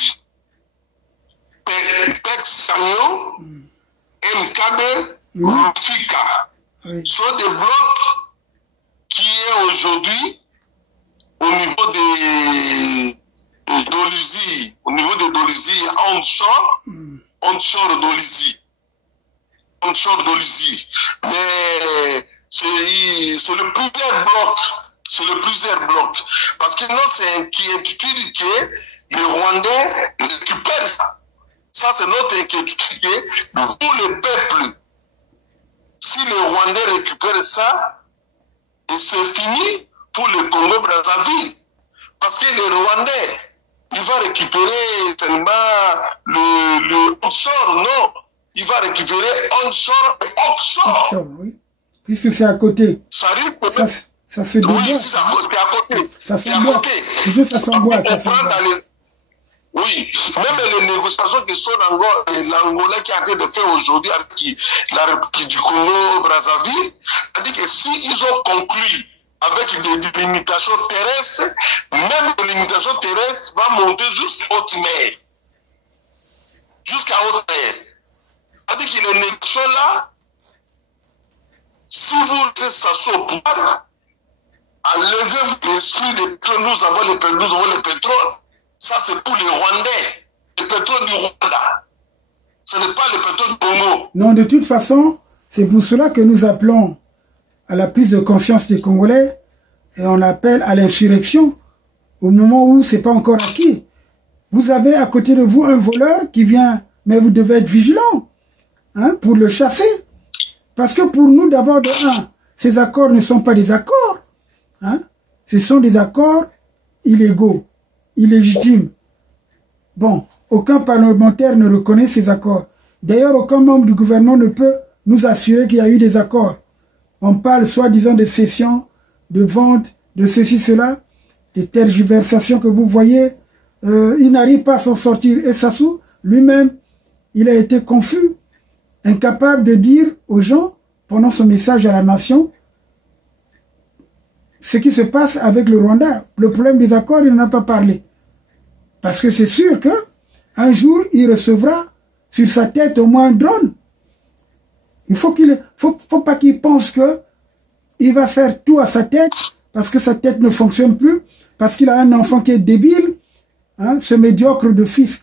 Texanyo, Mkabe, Rufika. Sont des blocs qui est aujourd'hui au niveau de Dolisie, au niveau de Dolisie, onshore Dolisie. Onshore Dolisie. Mais c'est le plusieurs blocs. C'est le plusieurs blocs. Parce que notre inquiétude que les Rwandais récupèrent ça. Ça, c'est notre inquiétude que vous, le peuple, si les Rwandais récupèrent ça, et c'est fini pour le Congo-Brazzaville. Parce que les Rwandais, ils vont récupérer seulement le onshore, non. Ils vont récupérer onshore et offshore. Offshore, oui. Puisque c'est à côté. Ça risque ça se déboîte. Oui, c'est à côté. Ça s'emboîte. Ça s'emboîte. Oui, même les négociations qui sont l'Angola qui a été de faire aujourd'hui avec la République du Congo-Brazzaville, c'est-à-dire que s'ils ont conclu avec des limitations terrestres, même les limitations terrestres vont monter jusqu'à haute mer. Jusqu'à haute mer. C'est-à-dire que les négociations là, si vous laissez ça au pouvoir, enlevez l'esprit de que nous avons le pétrole. Ça, c'est pour les Rwandais. Le pétrole du Rwanda. Ce n'est pas le pétrole du Congo. Non, de toute façon, c'est pour cela que nous appelons à la prise de conscience des Congolais et on appelle à l'insurrection au moment où c'est pas encore acquis. Vous avez à côté de vous un voleur qui vient, mais vous devez être vigilant pour le chasser. Parce que pour nous, d'abord, ces accords ne sont pas des accords. Ce sont des accords illégaux. Illégitime. Bon, aucun parlementaire ne reconnaît ces accords. D'ailleurs, aucun membre du gouvernement ne peut nous assurer qu'il y a eu des accords. On parle soi-disant de cession, de vente, de ceci, cela, des tergiversations que vous voyez. Il n'arrive pas à s'en sortir. Et Sassou, lui-même, il a été confus, incapable de dire aux gens, pendant son message à la nation, ce qui se passe avec le Rwanda. Le problème des accords, il n'en a pas parlé. Parce que c'est sûr que un jour, il recevra sur sa tête au moins un drone. Il faut pas qu'il pense que il va faire tout à sa tête parce que sa tête ne fonctionne plus, parce qu'il a un enfant qui est débile, ce médiocre de fils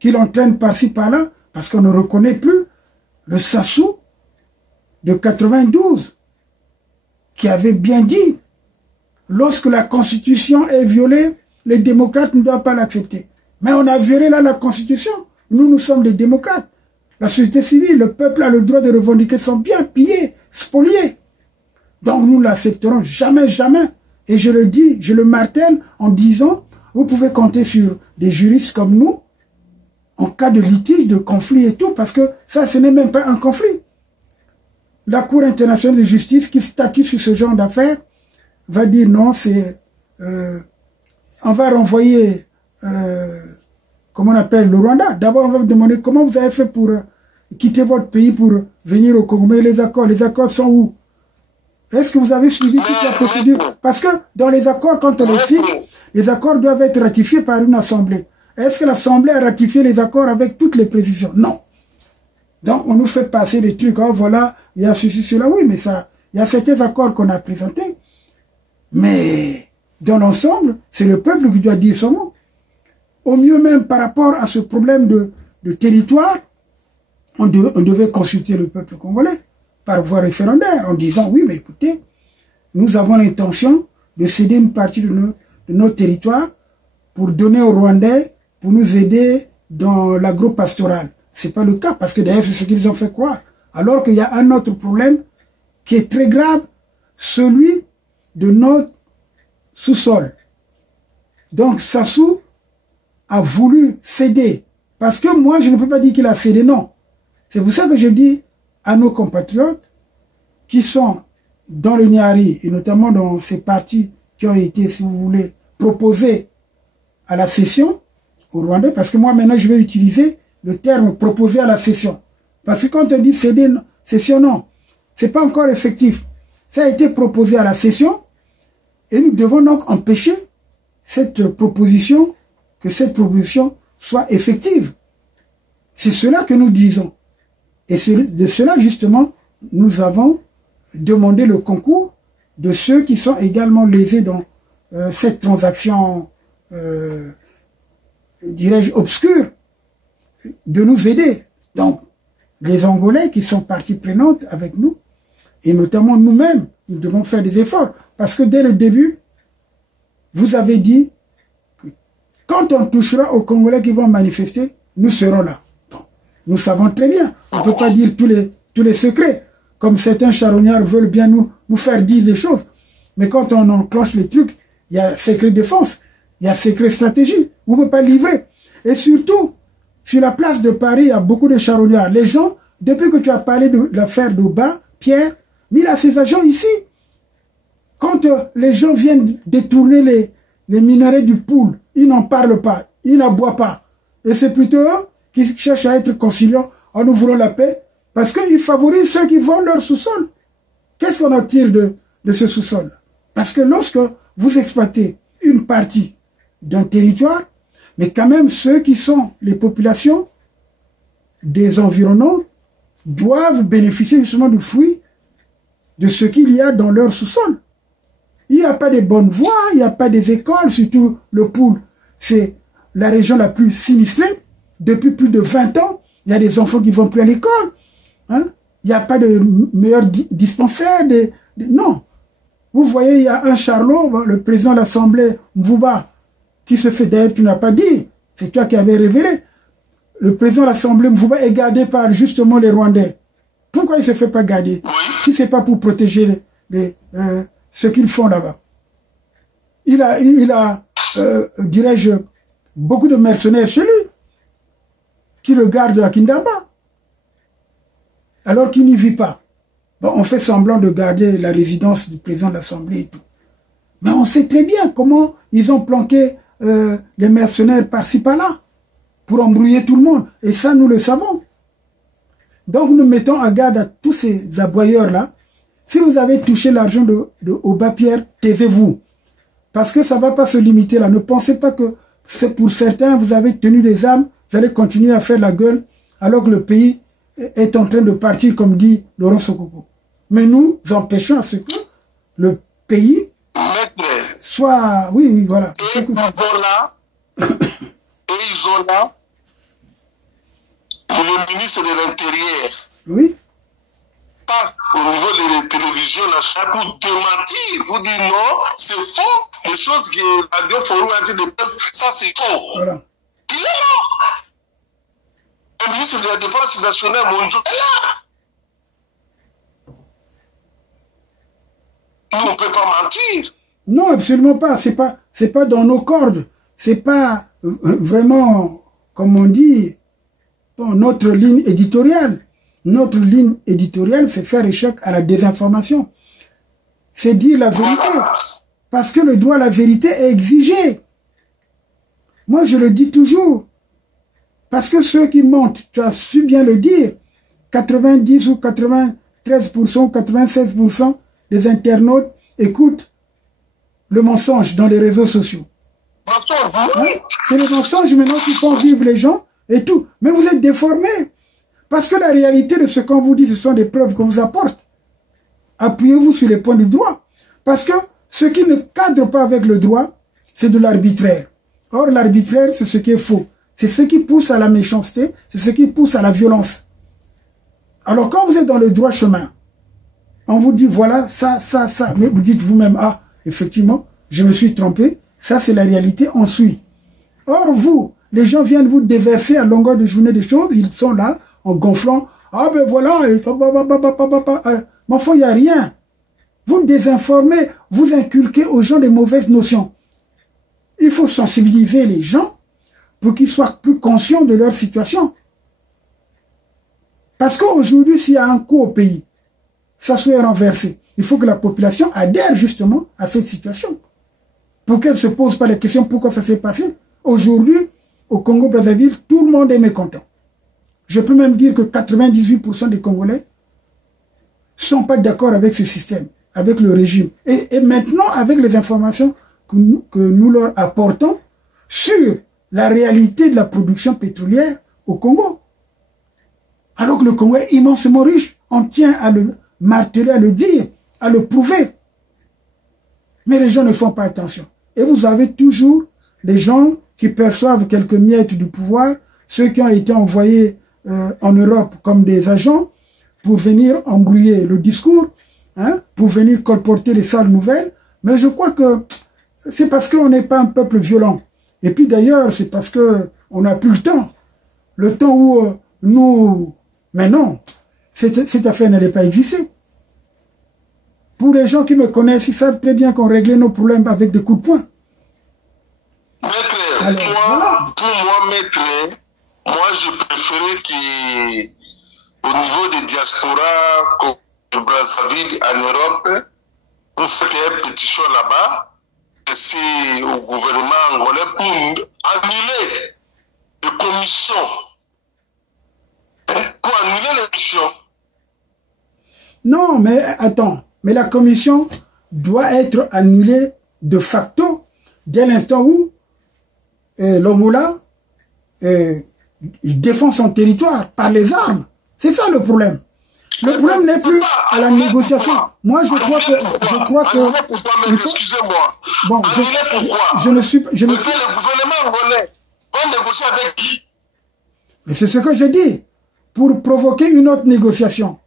qui l'entraîne par-ci par-là, parce qu'on ne reconnaît plus le Sassou de 92 qui avait bien dit, lorsque la Constitution est violée, les démocrates ne doivent pas l'accepter. Mais on a violé là la Constitution. Nous sommes des démocrates. La société civile, le peuple a le droit de revendiquer son bien, pillé, spolié. Donc nous ne l'accepterons jamais, jamais. Et je le dis, je le martèle en disant, vous pouvez compter sur des juristes comme nous, en cas de litige, de conflit et tout, parce que ça, ce n'est même pas un conflit. La Cour internationale de justice qui statue sur ce genre d'affaires va dire non, c'est... on va renvoyer, comment on appelle, le Rwanda. D'abord, on va vous demander comment vous avez fait pour quitter votre pays pour venir au Congo. Mais les accords sont où? Est-ce que vous avez suivi toute la procédure? Parce que dans les accords, quand on les signe, les accords doivent être ratifiés par une assemblée. Est-ce que l'assemblée a ratifié les accords avec toutes les précisions? Non. Donc on nous fait passer des trucs, oh voilà, il y a ceci, cela, oui, mais ça, il y a certains accords qu'on a présentés. Mais dans l'ensemble, c'est le peuple qui doit dire son mot. Au mieux même par rapport à ce problème de territoire, on devait consulter le peuple congolais par voie référendaire en disant oui, mais écoutez, nous avons l'intention de céder une partie de nos territoires pour donner aux Rwandais, pour nous aider dans l'agro-pastoral. Ce n'est pas le cas, parce que d'ailleurs c'est ce qu'ils ont fait croire. Alors qu'il y a un autre problème qui est très grave, celui de notre sous-sol. Donc Sassou a voulu céder. Parce que moi, je ne peux pas dire qu'il a cédé, non. C'est pour ça que je dis à nos compatriotes qui sont dans le Niari, et notamment dans ces partis qui ont été, si vous voulez, proposés à la cession au Rwandais, parce que moi, maintenant, je vais utiliser le terme proposé à la cession. Parce que quand on dit céder, cession, non. C'est pas encore effectif. Ça a été proposé à la cession, et nous devons donc empêcher cette proposition, que cette proposition soit effective. C'est cela que nous disons. Et de cela, justement, nous avons demandé le concours de ceux qui sont également lésés dans cette transaction, dirais-je, obscure, de nous aider. Donc, les Angolais qui sont partie prenante avec nous, et notamment nous-mêmes, nous devons faire des efforts. Parce que dès le début, vous avez dit que quand on touchera aux Congolais qui vont manifester, nous serons là. Bon, nous savons très bien. On ne peut pas dire tous les secrets. Comme certains charognards veulent bien nous faire dire des choses. Mais quand on enclenche les trucs, il y a secret défense, il y a secret stratégie. Vous ne pouvez pas livrer. Et surtout, sur la place de Paris, il y a beaucoup de charognards. Les gens, depuis que tu as parlé de l'affaire d'Oba, Pierre, mais il a ses agents ici. Quand les gens viennent détourner les minerais du poule, ils n'en parlent pas, ils n'en boivent pas. Et c'est plutôt eux qui cherchent à être conciliants en nous voulons la paix, parce qu'ils favorisent ceux qui volent leur sous-sol. Qu'est-ce qu'on en tire de ce sous-sol? Parce que lorsque vous exploitez une partie d'un territoire, mais quand même ceux qui sont les populations des environnants doivent bénéficier justement du fruit de ce qu'il y a dans leur sous-sol. Il n'y a pas de bonnes voies, il n'y a pas des écoles, surtout le Poule. C'est la région la plus sinistrée. Depuis plus de 20 ans, il y a des enfants qui ne vont plus à l'école. Hein? Il n'y a pas de meilleurs dispensaires. Non. Vous voyez, il y a un charlot, le président de l'Assemblée, Mvouba, qui se fait, d'ailleurs, tu n'as pas dit, c'est toi qui avais révélé. Le président de l'Assemblée, Mvouba, est gardé par justement les Rwandais. Pourquoi il ne se fait pas garder? Si ce n'est pas pour protéger ce qu'ils font là-bas. Il a dirais-je, beaucoup de mercenaires chez lui, qui le gardent à Kindamba, alors qu'il n'y vit pas. Bon, on fait semblant de garder la résidence du président de l'Assemblée et tout. Mais on sait très bien comment ils ont planqué les mercenaires par-ci par-là, pour embrouiller tout le monde. Et ça, nous le savons. Donc, nous mettons en garde à tous ces aboyeurs-là. Si vous avez touché l'argent de Oba Pierre, taisez-vous. Parce que ça ne va pas se limiter là. Ne pensez pas que c'est pour certains, vous avez tenu des armes, vous allez continuer à faire la gueule, alors que le pays est en train de partir, comme dit Laurent Sokoko. Mais nous empêchons à ce que le pays soit... Oui, voilà. Et Isola, le ministre de l'Intérieur, oui, passe au niveau de la télévision là, pour démentir, vous dites non, c'est faux, les choses que Radio Forum a dit de presse, ça c'est faux. Voilà. Il est là. Le ministre de la Défense nationale mondiale est là. On ne peut pas mentir. Non, absolument pas. C'est pas dans nos cordes. C'est pas vraiment, comme on dit, dans notre ligne éditoriale. Notre ligne éditoriale, c'est faire échec à la désinformation. C'est dire la vérité. Parce que le droit à la vérité est exigé. Moi, je le dis toujours. Parce que ceux qui mentent, tu as su bien le dire, 90 ou 93% ou 96% des internautes écoutent le mensonge dans les réseaux sociaux. Hein? C'est les mensonges maintenant qui font vivre les gens et tout. Mais vous êtes déformés. Parce que la réalité de ce qu'on vous dit, ce sont des preuves qu'on vous apporte. Appuyez-vous sur les points du droit. Parce que ce qui ne cadre pas avec le droit, c'est de l'arbitraire. Or, l'arbitraire, c'est ce qui est faux. C'est ce qui pousse à la méchanceté, c'est ce qui pousse à la violence. Alors, quand vous êtes dans le droit chemin, on vous dit, voilà, ça, mais vous dites vous-même, ah, effectivement, je me suis trompé, ça c'est la réalité, on suit. Or, vous, les gens viennent vous déverser à longueur de journée des choses, ils sont là, en gonflant, ah ben voilà, mais enfin, il n'y a rien. Vous désinformez, vous inculquez aux gens des mauvaises notions. Il faut sensibiliser les gens pour qu'ils soient plus conscients de leur situation. Parce qu'aujourd'hui, s'il y a un coup au pays, ça soit renversé. Il faut que la population adhère justement à cette situation. Pour qu'elle ne se pose pas la question pourquoi ça s'est passé. Aujourd'hui, au Congo-Brazzaville, tout le monde est mécontent. Je peux même dire que 98% des Congolais ne sont pas d'accord avec ce système, avec le régime. Et maintenant, avec les informations que nous leur apportons sur la réalité de la production pétrolière au Congo. Alors que le Congo est immensément riche, on tient à le marteler, à le dire, à le prouver. Mais les gens ne font pas attention. Et vous avez toujours les gens qui perçoivent quelques miettes du pouvoir, ceux qui ont été envoyés en Europe comme des agents pour venir embrouiller le discours, hein, pour venir colporter les sales nouvelles. Mais je crois que c'est parce qu'on n'est pas un peuple violent. Et puis d'ailleurs, c'est parce qu'on n'a plus le temps. Le temps où nous... Mais non, cette affaire n'allait pas exister. Pour les gens qui me connaissent, ils savent très bien qu'on réglait nos problèmes avec des coups de poing. Maître, Alors, pour moi, maître, moi je préférais qu'au niveau des diasporas comme le Brazzaville en Europe, vous faites une pétition là-bas, et c'est au gouvernement angolais pour annuler les commissions. Pour annuler les commissions. Non, mais attends. Mais la commission doit être annulée de facto dès l'instant où l'Angola défend son territoire par les armes. C'est ça le problème. Le problème n'est plus à la négociation. Moi, je crois que... Excusez-moi. Bon, pourquoi? je ne suis... Le gouvernement angolais va négocier avec qui? Mais c'est ce que je dis. Pour provoquer une autre négociation,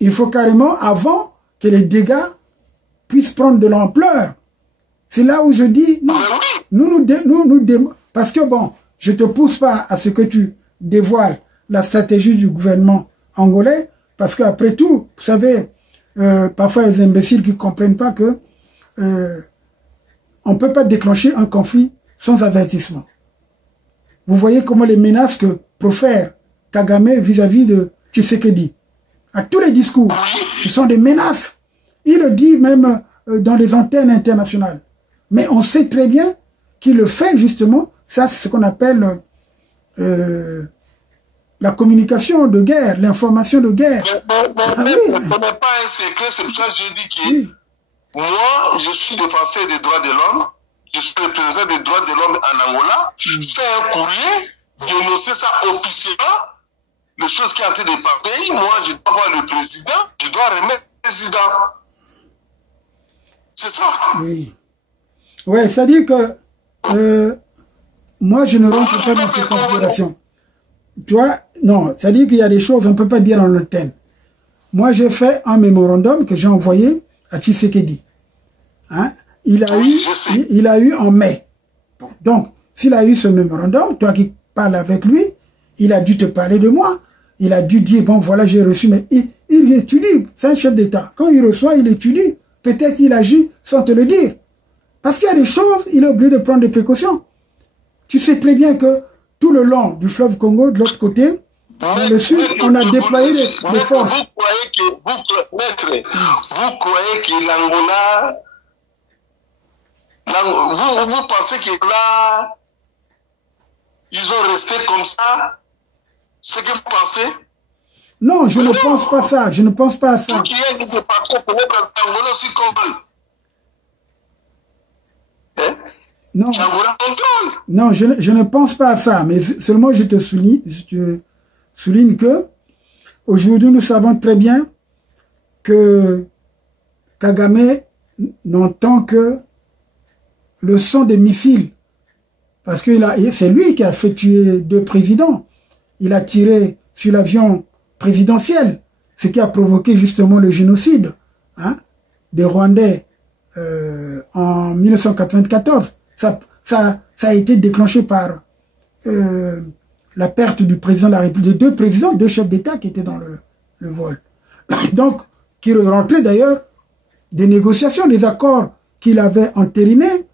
il faut carrément, avant que les dégâts puissent prendre de l'ampleur. C'est là où je dis, non, parce que bon, je te pousse pas à ce que tu dévoiles la stratégie du gouvernement angolais, parce qu'après tout, vous savez, parfois les imbéciles qui ne comprennent pas que on ne peut pas déclencher un conflit sans avertissement. Vous voyez comment les menaces que profère Kagame vis-à-vis de Tshisekedi. À tous les discours, ce sont des menaces. Il le dit même dans les antennes internationales. Mais on sait très bien qu'il le fait justement, ça c'est ce qu'on appelle la communication de guerre, l'information de guerre. Ce n'est pas un secret, c'est pour ça que j'ai dit que moi, je suis défenseur des droits de l'homme, je suis le président des droits de l'homme en Angola, fais un courrier, dénoncer ça officiellement, les choses qui ont été de par pays, moi je dois voir le président, je dois remettre le président. C'est ça. Oui. Ouais, c'est-à-dire que moi je ne rentre pas dans ces considérations. Tu vois, non, c'est-à-dire qu'il y a des choses on ne peut pas dire en antenne. Moi j'ai fait un mémorandum que j'ai envoyé à Tshisekedi. Hein? Il a eu en mai. Donc, s'il a eu ce mémorandum, toi qui parles avec lui, il a dû te parler de moi. Il a dû dire, bon, voilà, j'ai reçu, mais il étudie. C'est un chef d'État. Quand il reçoit, il étudie. Peut-être il agit sans te le dire. Parce qu'il y a des choses, il est obligé de prendre des précautions. Tu sais très bien que tout le long du fleuve Congo, de l'autre côté, dans le sud, on a déployé des forces. Vous croyez que l'Angola... Vous pensez que là, ils ont resté comme ça? C'est ce que vous pensez? Non, je ne pense pas ça. Je ne pense pas à ça. Tout qui est de partout pour être Angola aussi contrôle. Hein? Non, Angola contrôle. non, je ne pense pas à ça. Mais seulement je te souligne que aujourd'hui nous savons très bien que Kagame n'entend que le son des missiles. Parce que c'est lui qui a fait tuer 2 présidents. Il a tiré sur l'avion présidentiel, ce qui a provoqué justement le génocide des Rwandais en 1994. Ça a été déclenché par la perte du président de la République, de 2 présidents, 2 chefs d'État qui étaient dans le vol. Donc, qui rentraient d'ailleurs des négociations, des accords qu'il avait entérinés.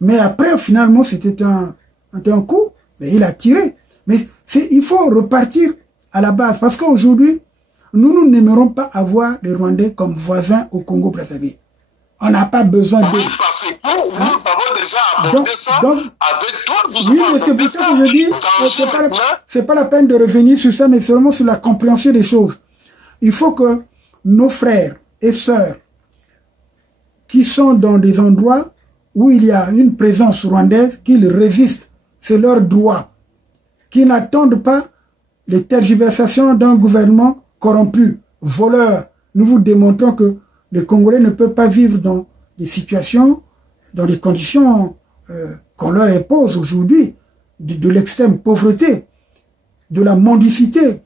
Mais après, finalement, c'était un coup, mais il a tiré. Mais il faut repartir à la base, parce qu'aujourd'hui, nous n'aimerons pas avoir les Rwandais comme voisins au Congo-Brazzaville. On n'a pas besoin de... Oui, parce que nous avons déjà abordé ça avec toi. Oui, mais c'est pour ça que je dis, c'est pas la peine de revenir sur ça, mais seulement sur la compréhension des choses. Il faut que nos frères et sœurs qui sont dans des endroits où il y a une présence rwandaise, qu'ils résistent, c'est leur droit, qu'ils n'attendent pas les tergiversations d'un gouvernement corrompu, voleur. Nous vous démontrons que les Congolais ne peuvent pas vivre dans des situations, dans des conditions qu'on leur impose aujourd'hui, de l'extrême pauvreté, de la mendicité,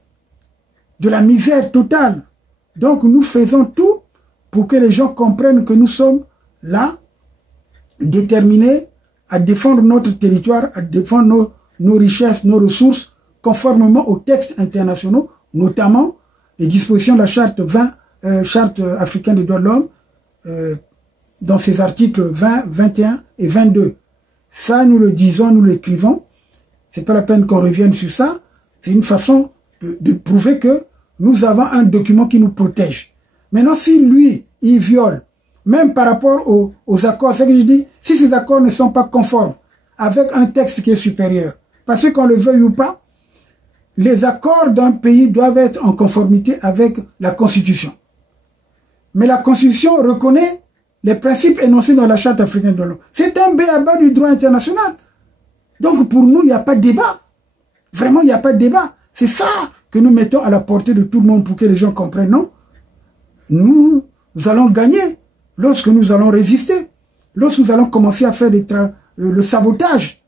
de la misère totale. Donc nous faisons tout pour que les gens comprennent que nous sommes là, déterminés à défendre notre territoire, à défendre nos richesses, nos ressources, conformément aux textes internationaux, notamment les dispositions de la charte africaine des droits de l'homme, dans ses articles 20, 21 et 22. Ça, nous le disons, nous l'écrivons. C'est pas la peine qu'on revienne sur ça. C'est une façon de prouver que nous avons un document qui nous protège. Maintenant, si lui, il viole, même par rapport aux accords, c'est ce que je dis, si ces accords ne sont pas conformes avec un texte qui est supérieur, parce qu'on le veuille ou pas, les accords d'un pays doivent être en conformité avec la Constitution. Mais la Constitution reconnaît les principes énoncés dans la Charte africaine de l'homme. C'est un b.a.-ba du droit international. Donc pour nous, il n'y a pas de débat. Vraiment, il n'y a pas de débat. C'est ça que nous mettons à la portée de tout le monde pour que les gens comprennent. Non, nous allons gagner lorsque nous allons résister, lorsque nous allons commencer à faire le sabotage.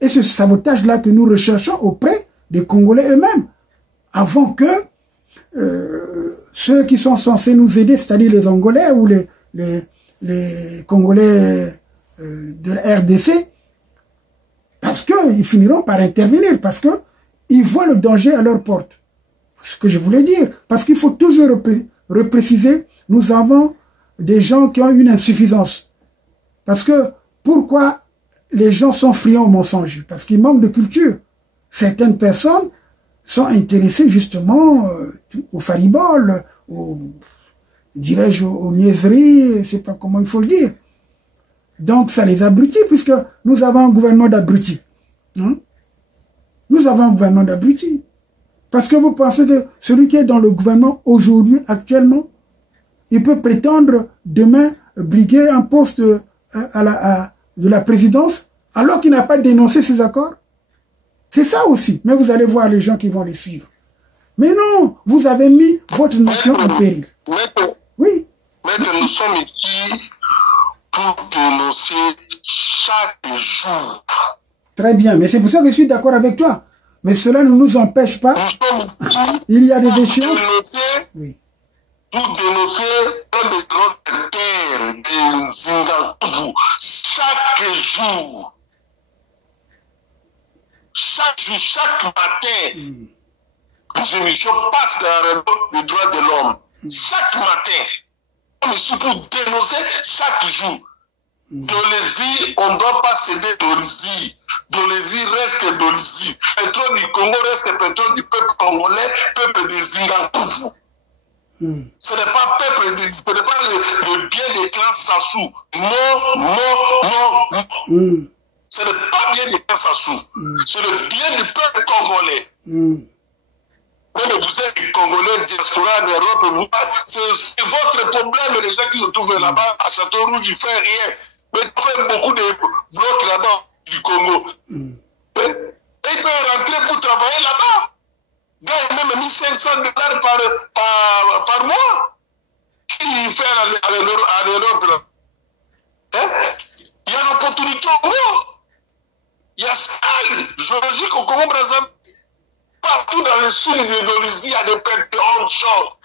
Et ce sabotage-là que nous recherchons auprès des Congolais eux-mêmes, avant que ceux qui sont censés nous aider, c'est-à-dire les Angolais ou les Congolais de la RDC, parce qu'ils finiront par intervenir, parce qu'ils voient le danger à leur porte. Ce que je voulais dire, parce qu'il faut toujours repréciser, nous avons des gens qui ont une insuffisance. Parce que, pourquoi les gens sont friands au mensonge? Parce qu'ils manquent de culture. Certaines personnes sont intéressées justement au faribole, dirais-je, aux niaiseries, je ne sais pas comment il faut le dire. Donc ça les abrutit, puisque nous avons un gouvernement d'abrutis. Hein? Nous avons un gouvernement d'abrutis. Parce que vous pensez que celui qui est dans le gouvernement aujourd'hui, actuellement, il peut prétendre demain briguer un poste de la présidence alors qu'il n'a pas dénoncé ces accords? C'est ça aussi. Mais vous allez voir les gens qui vont les suivre. Mais non, vous avez mis votre nation en péril. Oui. Mais nous sommes ici pour dénoncer chaque jour. Très bien, mais c'est pour ça que je suis d'accord avec toi. Mais cela ne nous empêche pas. Il y a des échéances. Oui. Pour dénoncer les droits de terre des Zingantoubou chaque jour. Chaque matin, je passe dans la réunion des droits de l'homme. Chaque matin, on est ici pour dénoncer chaque jour. Dolésie, on ne doit pas céder Dolésie. Dolésie reste Dolésie. Pétrole du Congo reste pétrole du peuple congolais, peuple des Zingantoubou. Ce n'est pas peuple, ce n'est pas le bien des clans Sassou. Non. Ce n'est pas bien des clans Sassou. C'est le bien du peuple congolais. Mais vous êtes Congolais diaspora en Europe, c'est votre problème, les gens qui se trouvent là-bas à Château-Rouge, ils font rien. Mais tu fais beaucoup de blocs là-bas du Congo. Et ils peuvent rentrer pour travailler là-bas. Gagne même 1500 $ par mois. Qui fait à l'Europe là? Il y a l'opportunité au Congo. Il y a ça, géologique au Congo-Brazzaville. Partout dans le sud de l'Indonésie, il y a des pertes de onshore.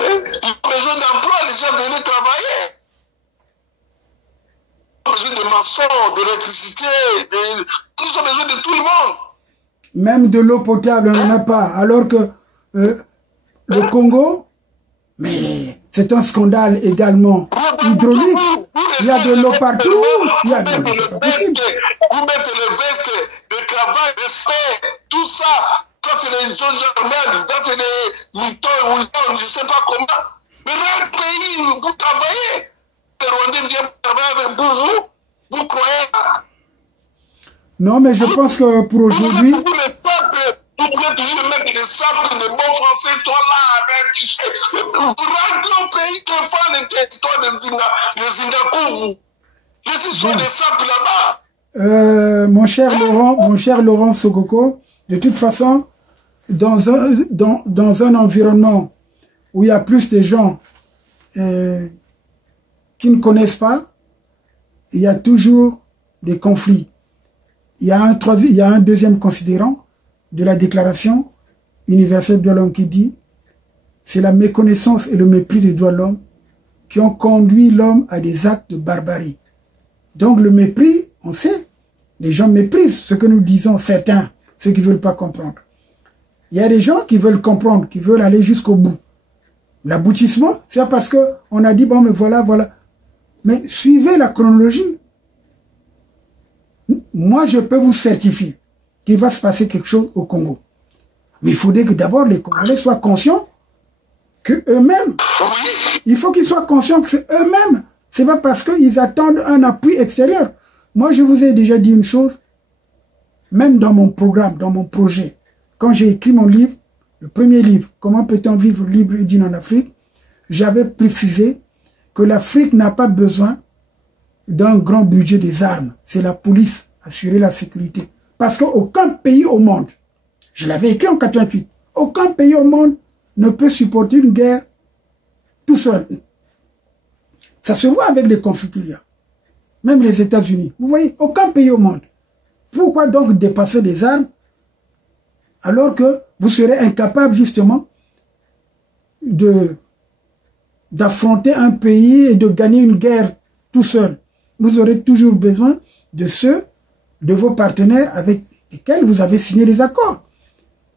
Ils ont besoin d'emploi, les gens venaient travailler. Ils ont besoin de maçons, d'électricité, ils ont besoin de tout le monde. Même de l'eau potable, on n'en a pas. Alors que le Congo, mais c'est un scandale également hydraulique. Il y a de l'eau partout. Il y a... Non, c'est pas possible. Vous mettez les vestes de travail, de spé, tout ça. Ça, c'est les John Germain, ça, c'est les Milton, je ne sais pas comment. Mais dans le pays, vous travaillez. Les Rwandais viennent travailler avec vous. Vous croyez? Non, mais je pense que pour aujourd'hui... Vous pouvez toujours mettre des sables de bons français, toi là, vous rentrez au pays, que font les territoires des Zingakouvou. Les histoires des sables là-bas. Mon cher Laurent Sokoko, de toute façon, dans un environnement où il y a plus de gens qui ne connaissent pas, il y a toujours des conflits. Il y a un deuxième considérant de la Déclaration universelle des droits de l'homme qui dit « C'est la méconnaissance et le mépris des droits de l'homme qui ont conduit l'homme à des actes de barbarie. » Donc le mépris, on sait, les gens méprisent ce que nous disons, certains, ceux qui ne veulent pas comprendre. Il y a des gens qui veulent comprendre, qui veulent aller jusqu'au bout. L'aboutissement, c'est parce qu'on a dit « Bon, mais voilà. » Mais suivez la chronologie. Moi, je peux vous certifier qu'il va se passer quelque chose au Congo. Mais il faudrait que d'abord les Congolais soient conscients que eux-mêmes, il faut qu'ils soient conscients que c'est eux-mêmes. C'est pas parce qu'ils attendent un appui extérieur. Moi, je vous ai déjà dit une chose, même dans mon programme, dans mon projet, quand j'ai écrit mon livre, le premier livre, Comment peut-on vivre libre et digne en Afrique, j'avais précisé que l'Afrique n'a pas besoin d'un grand budget des armes. C'est la police, assurer la sécurité. Parce qu'aucun pays au monde, je l'avais écrit en 88, aucun pays au monde ne peut supporter une guerre tout seul. Ça se voit avec les conflits qu'il y a. Même les États-Unis. Vous voyez, aucun pays au monde. Pourquoi donc dépasser des armes alors que vous serez incapable justement d'affronter un pays et de gagner une guerre tout seul? Vous aurez toujours besoin de vos partenaires avec lesquels vous avez signé des accords.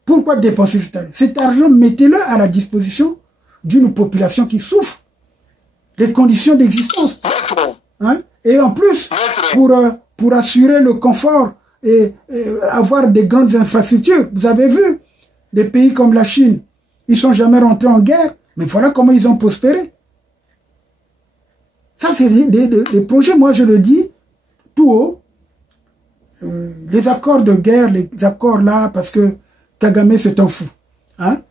Pourquoi dépenser cet argent? Cet argent, mettez-le à la disposition d'une population qui souffre des conditions d'existence. Hein? Et en plus, pour assurer le confort et avoir des grandes infrastructures, vous avez vu, des pays comme la Chine, ils ne sont jamais rentrés en guerre, mais voilà comment ils ont prospéré. Ça, c'est des projets, moi je le dis tout haut. Les accords de guerre, les accords là, parce que Kagame c'est un fou. Hein?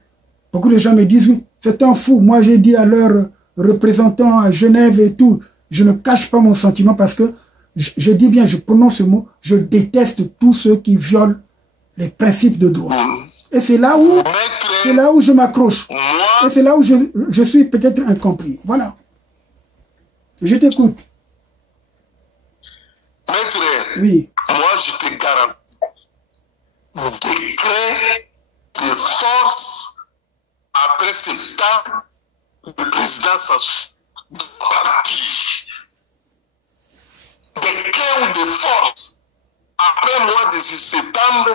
Beaucoup de gens me disent, oui, c'est un fou. Moi j'ai dit à leurs représentants à Genève et tout, je ne cache pas mon sentiment parce que, je dis bien, je prononce ce mot, je déteste tous ceux qui violent les principes de droit. Et c'est là où je m'accroche. Et c'est là où je suis peut-être incompris. Voilà. Je t'écoute. Maître, oui. Moi je te garantis, décret de force après ce temps, le président Sassou doit partir. Décret ou de force après le mois de septembre,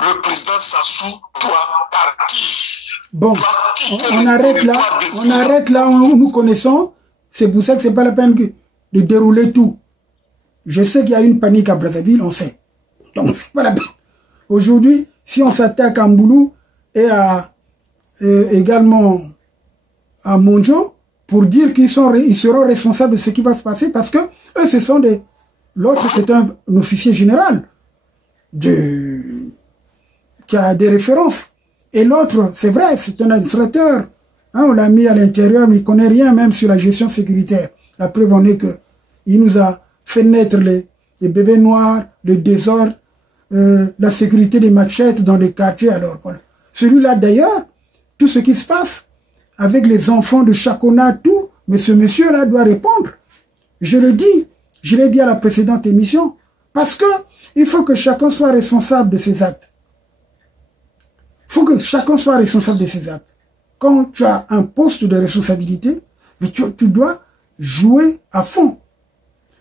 le président Sassou doit partir. Bon, on arrête là où nous connaissons. C'est pour ça que c'est pas la peine de dérouler tout. Je sais qu'il y a une panique à Brazzaville, on sait. Donc c'est pas la peine. Aujourd'hui, si on s'attaque à Mboulou et également à Monjo, pour dire qu'ils seront responsables de ce qui va se passer, parce que eux, ce sont des... L'autre, c'est un officier général qui a des références. Et l'autre, c'est vrai, c'est un administrateur. Hein, on l'a mis à l'intérieur, mais il ne connaît rien même sur la gestion sécuritaire. La preuve en est que il nous a fait naître les bébés noirs, le désordre, la sécurité des machettes dans les quartiers. Alors, voilà. Celui-là, d'ailleurs, tout ce qui se passe avec les enfants de Chakona, tout, mais ce monsieur-là doit répondre. Je le dis, je l'ai dit à la précédente émission, parce que il faut que chacun soit responsable de ses actes. Il faut que chacun soit responsable de ses actes. Quand tu as un poste de responsabilité, mais tu dois jouer à fond.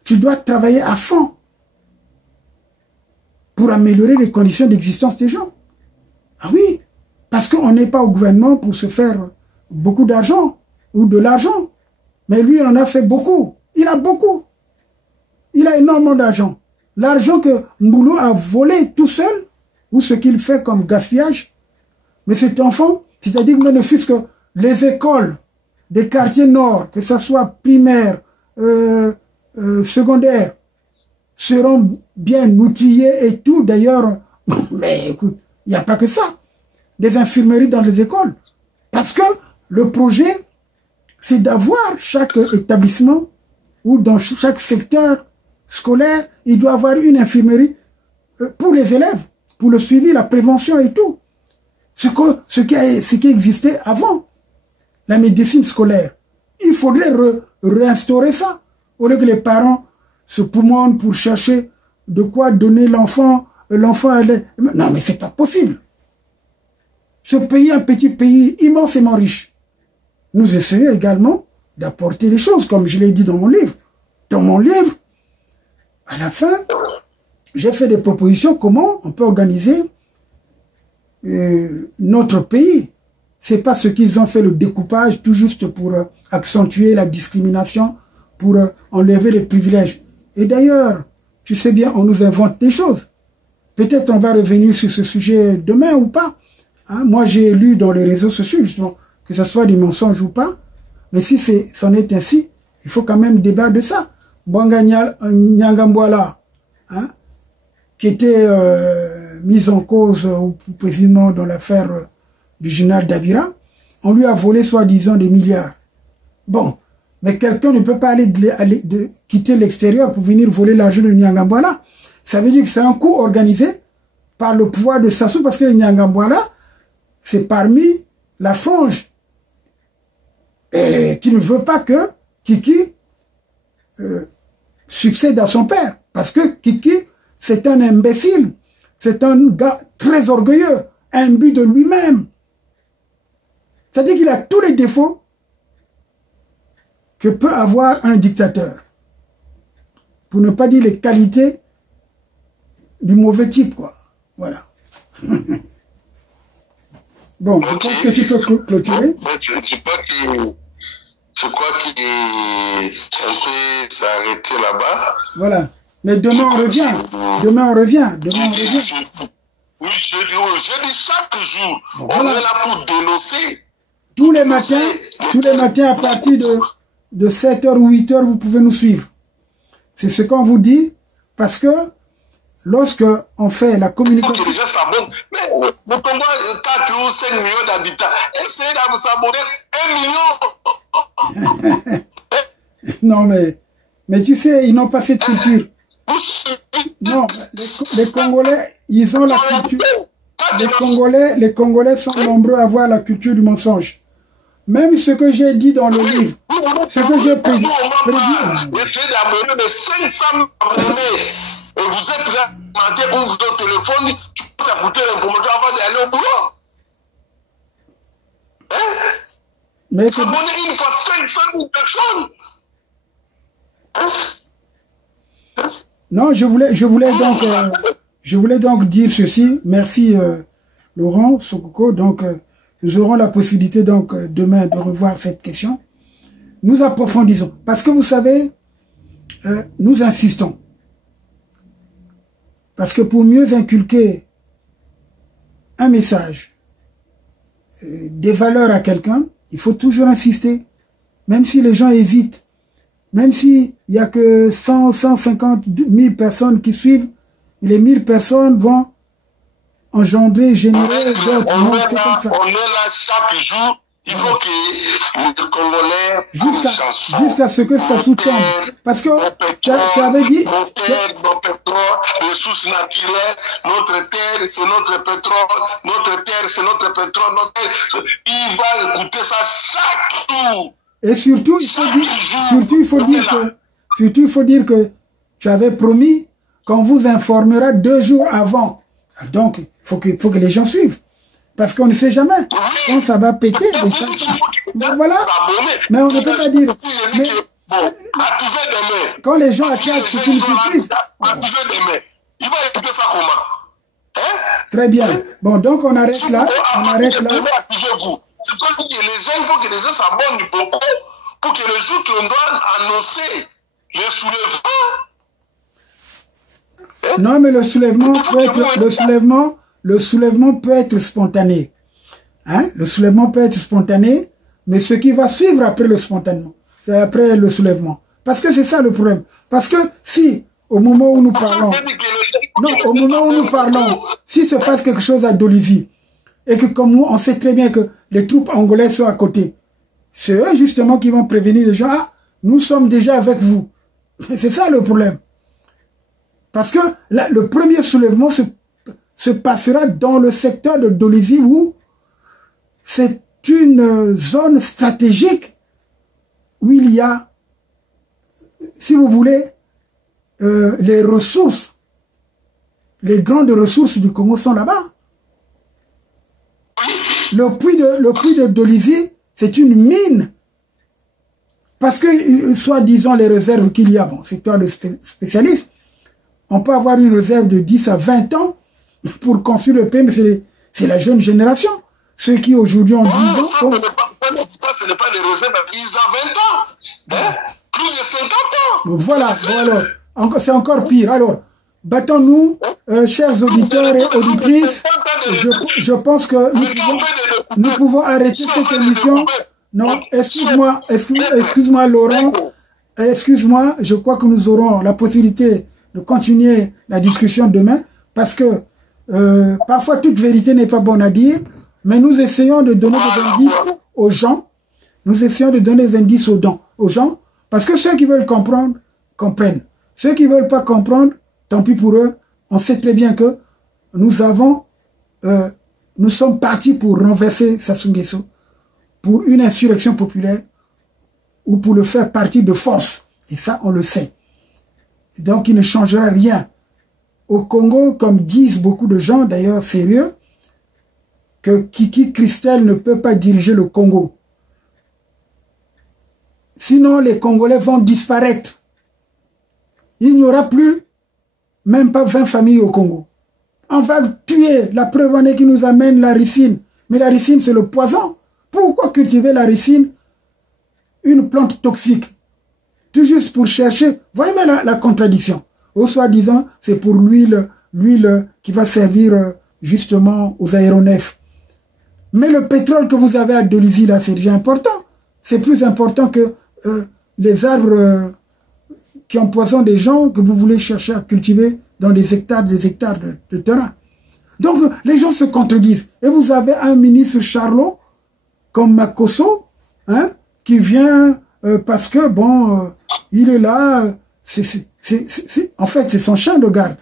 Tu dois travailler à fond pour améliorer les conditions d'existence des gens. Ah oui, parce qu'on n'est pas au gouvernement pour se faire beaucoup d'argent ou de l'argent. Mais lui, il en a fait beaucoup. Il a beaucoup. Il a énormément d'argent. L'argent que Mboulou a volé tout seul, ou ce qu'il fait comme gaspillage. Mais cet enfant, c'est-à-dire que ne fût-ce que les écoles des quartiers nord, que ce soit primaire, secondaire, seront bien outillés et tout. D'ailleurs, mais écoute, il n'y a pas que ça. Des infirmeries dans les écoles. Parce que le projet, c'est d'avoir chaque établissement ou dans chaque secteur scolaire, il doit avoir une infirmerie pour les élèves, pour le suivi, la prévention et tout. Ce qui existait avant, la médecine scolaire. Il faudrait réinstaurer ça. Au lieu que les parents se poumonent pour chercher de quoi donner l'enfant. Non, mais c'est pas possible. Ce pays, un petit pays immensément riche. Nous essayons également d'apporter les choses, comme je l'ai dit dans mon livre. Dans mon livre, à la fin, j'ai fait des propositions comment on peut organiser notre pays. C'est pas ce qu'ils ont fait, le découpage, tout juste pour accentuer la discrimination, pour enlever les privilèges. Et d'ailleurs, tu sais bien, on nous invente des choses. Peut-être on va revenir sur ce sujet demain ou pas. Hein? Moi, j'ai lu dans les réseaux sociaux, justement, que ce soit des mensonges ou pas. Mais si c'en est ainsi, il faut quand même débattre de ça. Mbanga Nyangambwala, hein, qui était mis en cause précisément dans l'affaire du général Dabira, on lui a volé soi-disant des milliards. Bon, mais quelqu'un ne peut pas quitter l'extérieur pour venir voler l'argent de Nyangambwala. Ça veut dire que c'est un coup organisé par le pouvoir de Sassou, parce que le Nyangambwala, c'est parmi la frange qui ne veut pas que Kiki succède à son père. Parce que Kiki, c'est un imbécile. C'est un gars très orgueilleux, imbu de lui-même. C'est-à-dire qu'il a tous les défauts que peut avoir un dictateur. Pour ne pas dire les qualités du mauvais type, quoi. Voilà. Bon, je pense que tu peux clôturer. Je crois qu'il s'est arrêté là-bas. Voilà. Mais demain on revient. Demain on revient. Oui, je dis chaque jour, bon, on est là pour dénoncer. Tous les matins à partir de 7h ou 8h, vous pouvez nous suivre. C'est ce qu'on vous dit, parce que lorsque on fait la communication... Déjà, ça monte. Mais le Congo, 4 ou 5 millions d'habitants. Essayez de s'abonner 1 million. Non, mais tu sais, ils n'ont pas cette culture. Non, les Congolais, ils ont la culture. Les Congolais sont nombreux à avoir la culture du mensonge. Même ce que j'ai dit dans le livre, ce que j'ai prédit. Essayez d'abonner de 500 abonnés. Et vous êtes là, vous ouvre ton téléphone, tu commences à écouter l'information avant d'aller au boulot. Hein? Mais s'abonner une fois 500 000 personnes. Hein? Non, je voulais donc dire ceci. Merci Laurent Sokoko. Donc nous aurons la possibilité donc demain de revoir cette question. Nous approfondissons parce que vous savez, nous insistons. Parce que pour mieux inculquer un message, des valeurs à quelqu'un, il faut toujours insister. Même si les gens hésitent, même s'il n'y a que 100, 150 000 personnes qui suivent, les 1000 personnes vont engendrer, générer d'autres. Non, c'est comme ça. On est là chaque jour. Il faut que les Congolais jusqu'à ce que ça sous-tombe. Parce que tu avais dit... Nos pétrole, les ressources naturelles, notre terre, c'est notre pétrole, notre terre, c'est notre pétrole, notre terre. Il va écouter ça chaque jour. Et surtout, il faut dire que tu avais promis qu'on vous informera 2 jours avant. Donc, il faut que les gens suivent. Parce qu'on ne sait jamais. Quand ça va péter, donc voilà. Mais on ne peut pas dire. Mais, quand les gens attaquent, c'est une surprise. Il va écouter ça comment? Hein? Très bien. Bon, donc on arrête là. On arrête là. C'est comme que les gens, il faut que les gens s'abonnent beaucoup pour que le jour qu'on doit annoncer les soulèvements. Non, mais le soulèvement peut être spontané. Hein? Le soulèvement peut être spontané, mais ce qui va suivre après le spontanément, c'est après le soulèvement. Parce que c'est ça le problème. Parce que si, au moment où nous parlons, s'il se passe quelque chose à Dolisie, et que comme nous, on sait très bien que les troupes angolaises sont à côté, c'est eux justement qui vont prévenir les gens, ah, nous sommes déjà avec vous. C'est ça le problème. Parce que là, le premier soulèvement se passera dans le secteur de Dolisie où c'est une zone stratégique où il y a, si vous voulez, les ressources, les grandes ressources du Congo sont là-bas. Le puits de Dolisie, c'est une mine. Parce que, soi-disant, les réserves qu'il y a, bon, c'est toi le spécialiste, on peut avoir une réserve de 10 à 20 ans pour construire le pays, mais c'est la jeune génération. Ceux qui aujourd'hui ont 10 ans... Ça, ce n'est pas des réserves à 10 à 20 ans. Hein? Plus de 50 ans. Donc voilà, c'est encore pire. Alors, battons-nous, chers auditeurs et auditrices. Je pense que nous pouvons arrêter cette émission. Non, excuse-moi Laurent. Excuse-moi, je crois que nous aurons la possibilité de continuer la discussion demain, parce que parfois toute vérité n'est pas bonne à dire, mais nous essayons de donner des indices aux gens, aux gens, parce que ceux qui veulent comprendre, comprennent. Ceux qui ne veulent pas comprendre, tant pis pour eux, on sait très bien que nous sommes partis pour renverser Sassou Nguesso, pour une insurrection populaire, ou pour le faire partir de force, et ça on le sait. Donc il ne changera rien. Au Congo, comme disent beaucoup de gens, d'ailleurs sérieux, que Kiki Christel ne peut pas diriger le Congo. Sinon, les Congolais vont disparaître. Il n'y aura plus, même pas 20 familles au Congo. On va tuer. La preuve en est qui nous amène la ricine. Mais la ricine, c'est le poison. Pourquoi cultiver la ricine, une plante toxique? Tout juste pour chercher. Voyez bien la contradiction. Au soi-disant, c'est pour l'huile qui va servir justement aux aéronefs. Mais le pétrole que vous avez à Dolisie, là, c'est déjà important. C'est plus important que les arbres qui empoisonnent des gens que vous voulez chercher à cultiver dans des hectares de terrain. Donc, les gens se contredisent. Et vous avez un ministre Charlot, comme Makosso, hein, qui vient parce que, bon, il est là. En fait, c'est son chien de garde.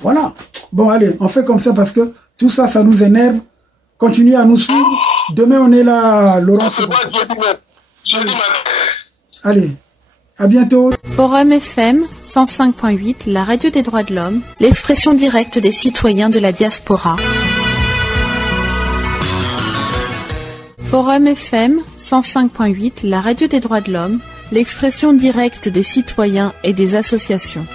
Voilà. Bon, allez, on fait comme ça parce que tout ça, ça nous énerve. Continuez à nous suivre. Demain, on est là, Laurent. Allez, à bientôt. Forum FM 105.8, la radio des droits de l'homme, l'expression directe des citoyens de la diaspora. Forum FM 105.8, la radio des droits de l'homme, l'expression directe des citoyens et des associations.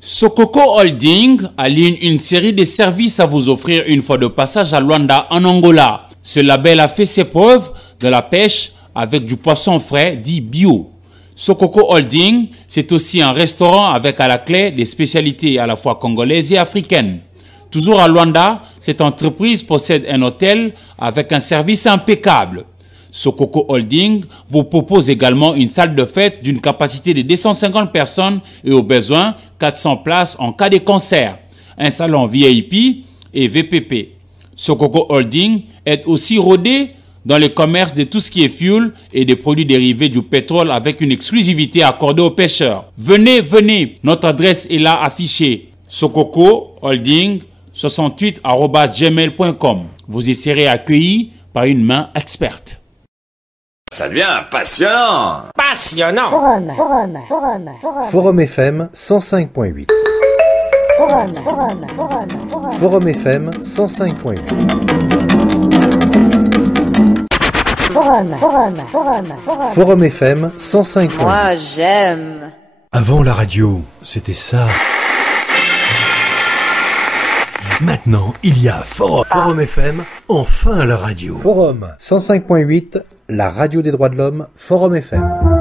Sokoko Holding aligne une série de services à vous offrir une fois de passage à Luanda en Angola. Ce label a fait ses preuves de la pêche avec du poisson frais dit bio. Sokoko Holding, c'est aussi un restaurant avec à la clé des spécialités à la fois congolaises et africaines. Toujours à Luanda, cette entreprise possède un hôtel avec un service impeccable. Sokoko Holding vous propose également une salle de fête d'une capacité de 250 personnes et au besoin 400 places en cas de concert. un salon VIP et VPP. Sokoko Holding est aussi rodé dans le commerce de tout ce qui est fuel et des produits dérivés du pétrole avec une exclusivité accordée aux pêcheurs. Venez, venez, notre adresse est là affichée. Sokoko Holding 68@gmail.com. Vous y serez accueillis par une main experte. Ça devient passionnant. Passionnant. Forum FM 105.8. Forum FM 105.8. Forum FM 105.8. Moi, j'aime. Avant la radio, c'était ça. Maintenant, il y a Forum FM, enfin la radio. Forum 105.8, la radio des droits de l'homme, Forum FM.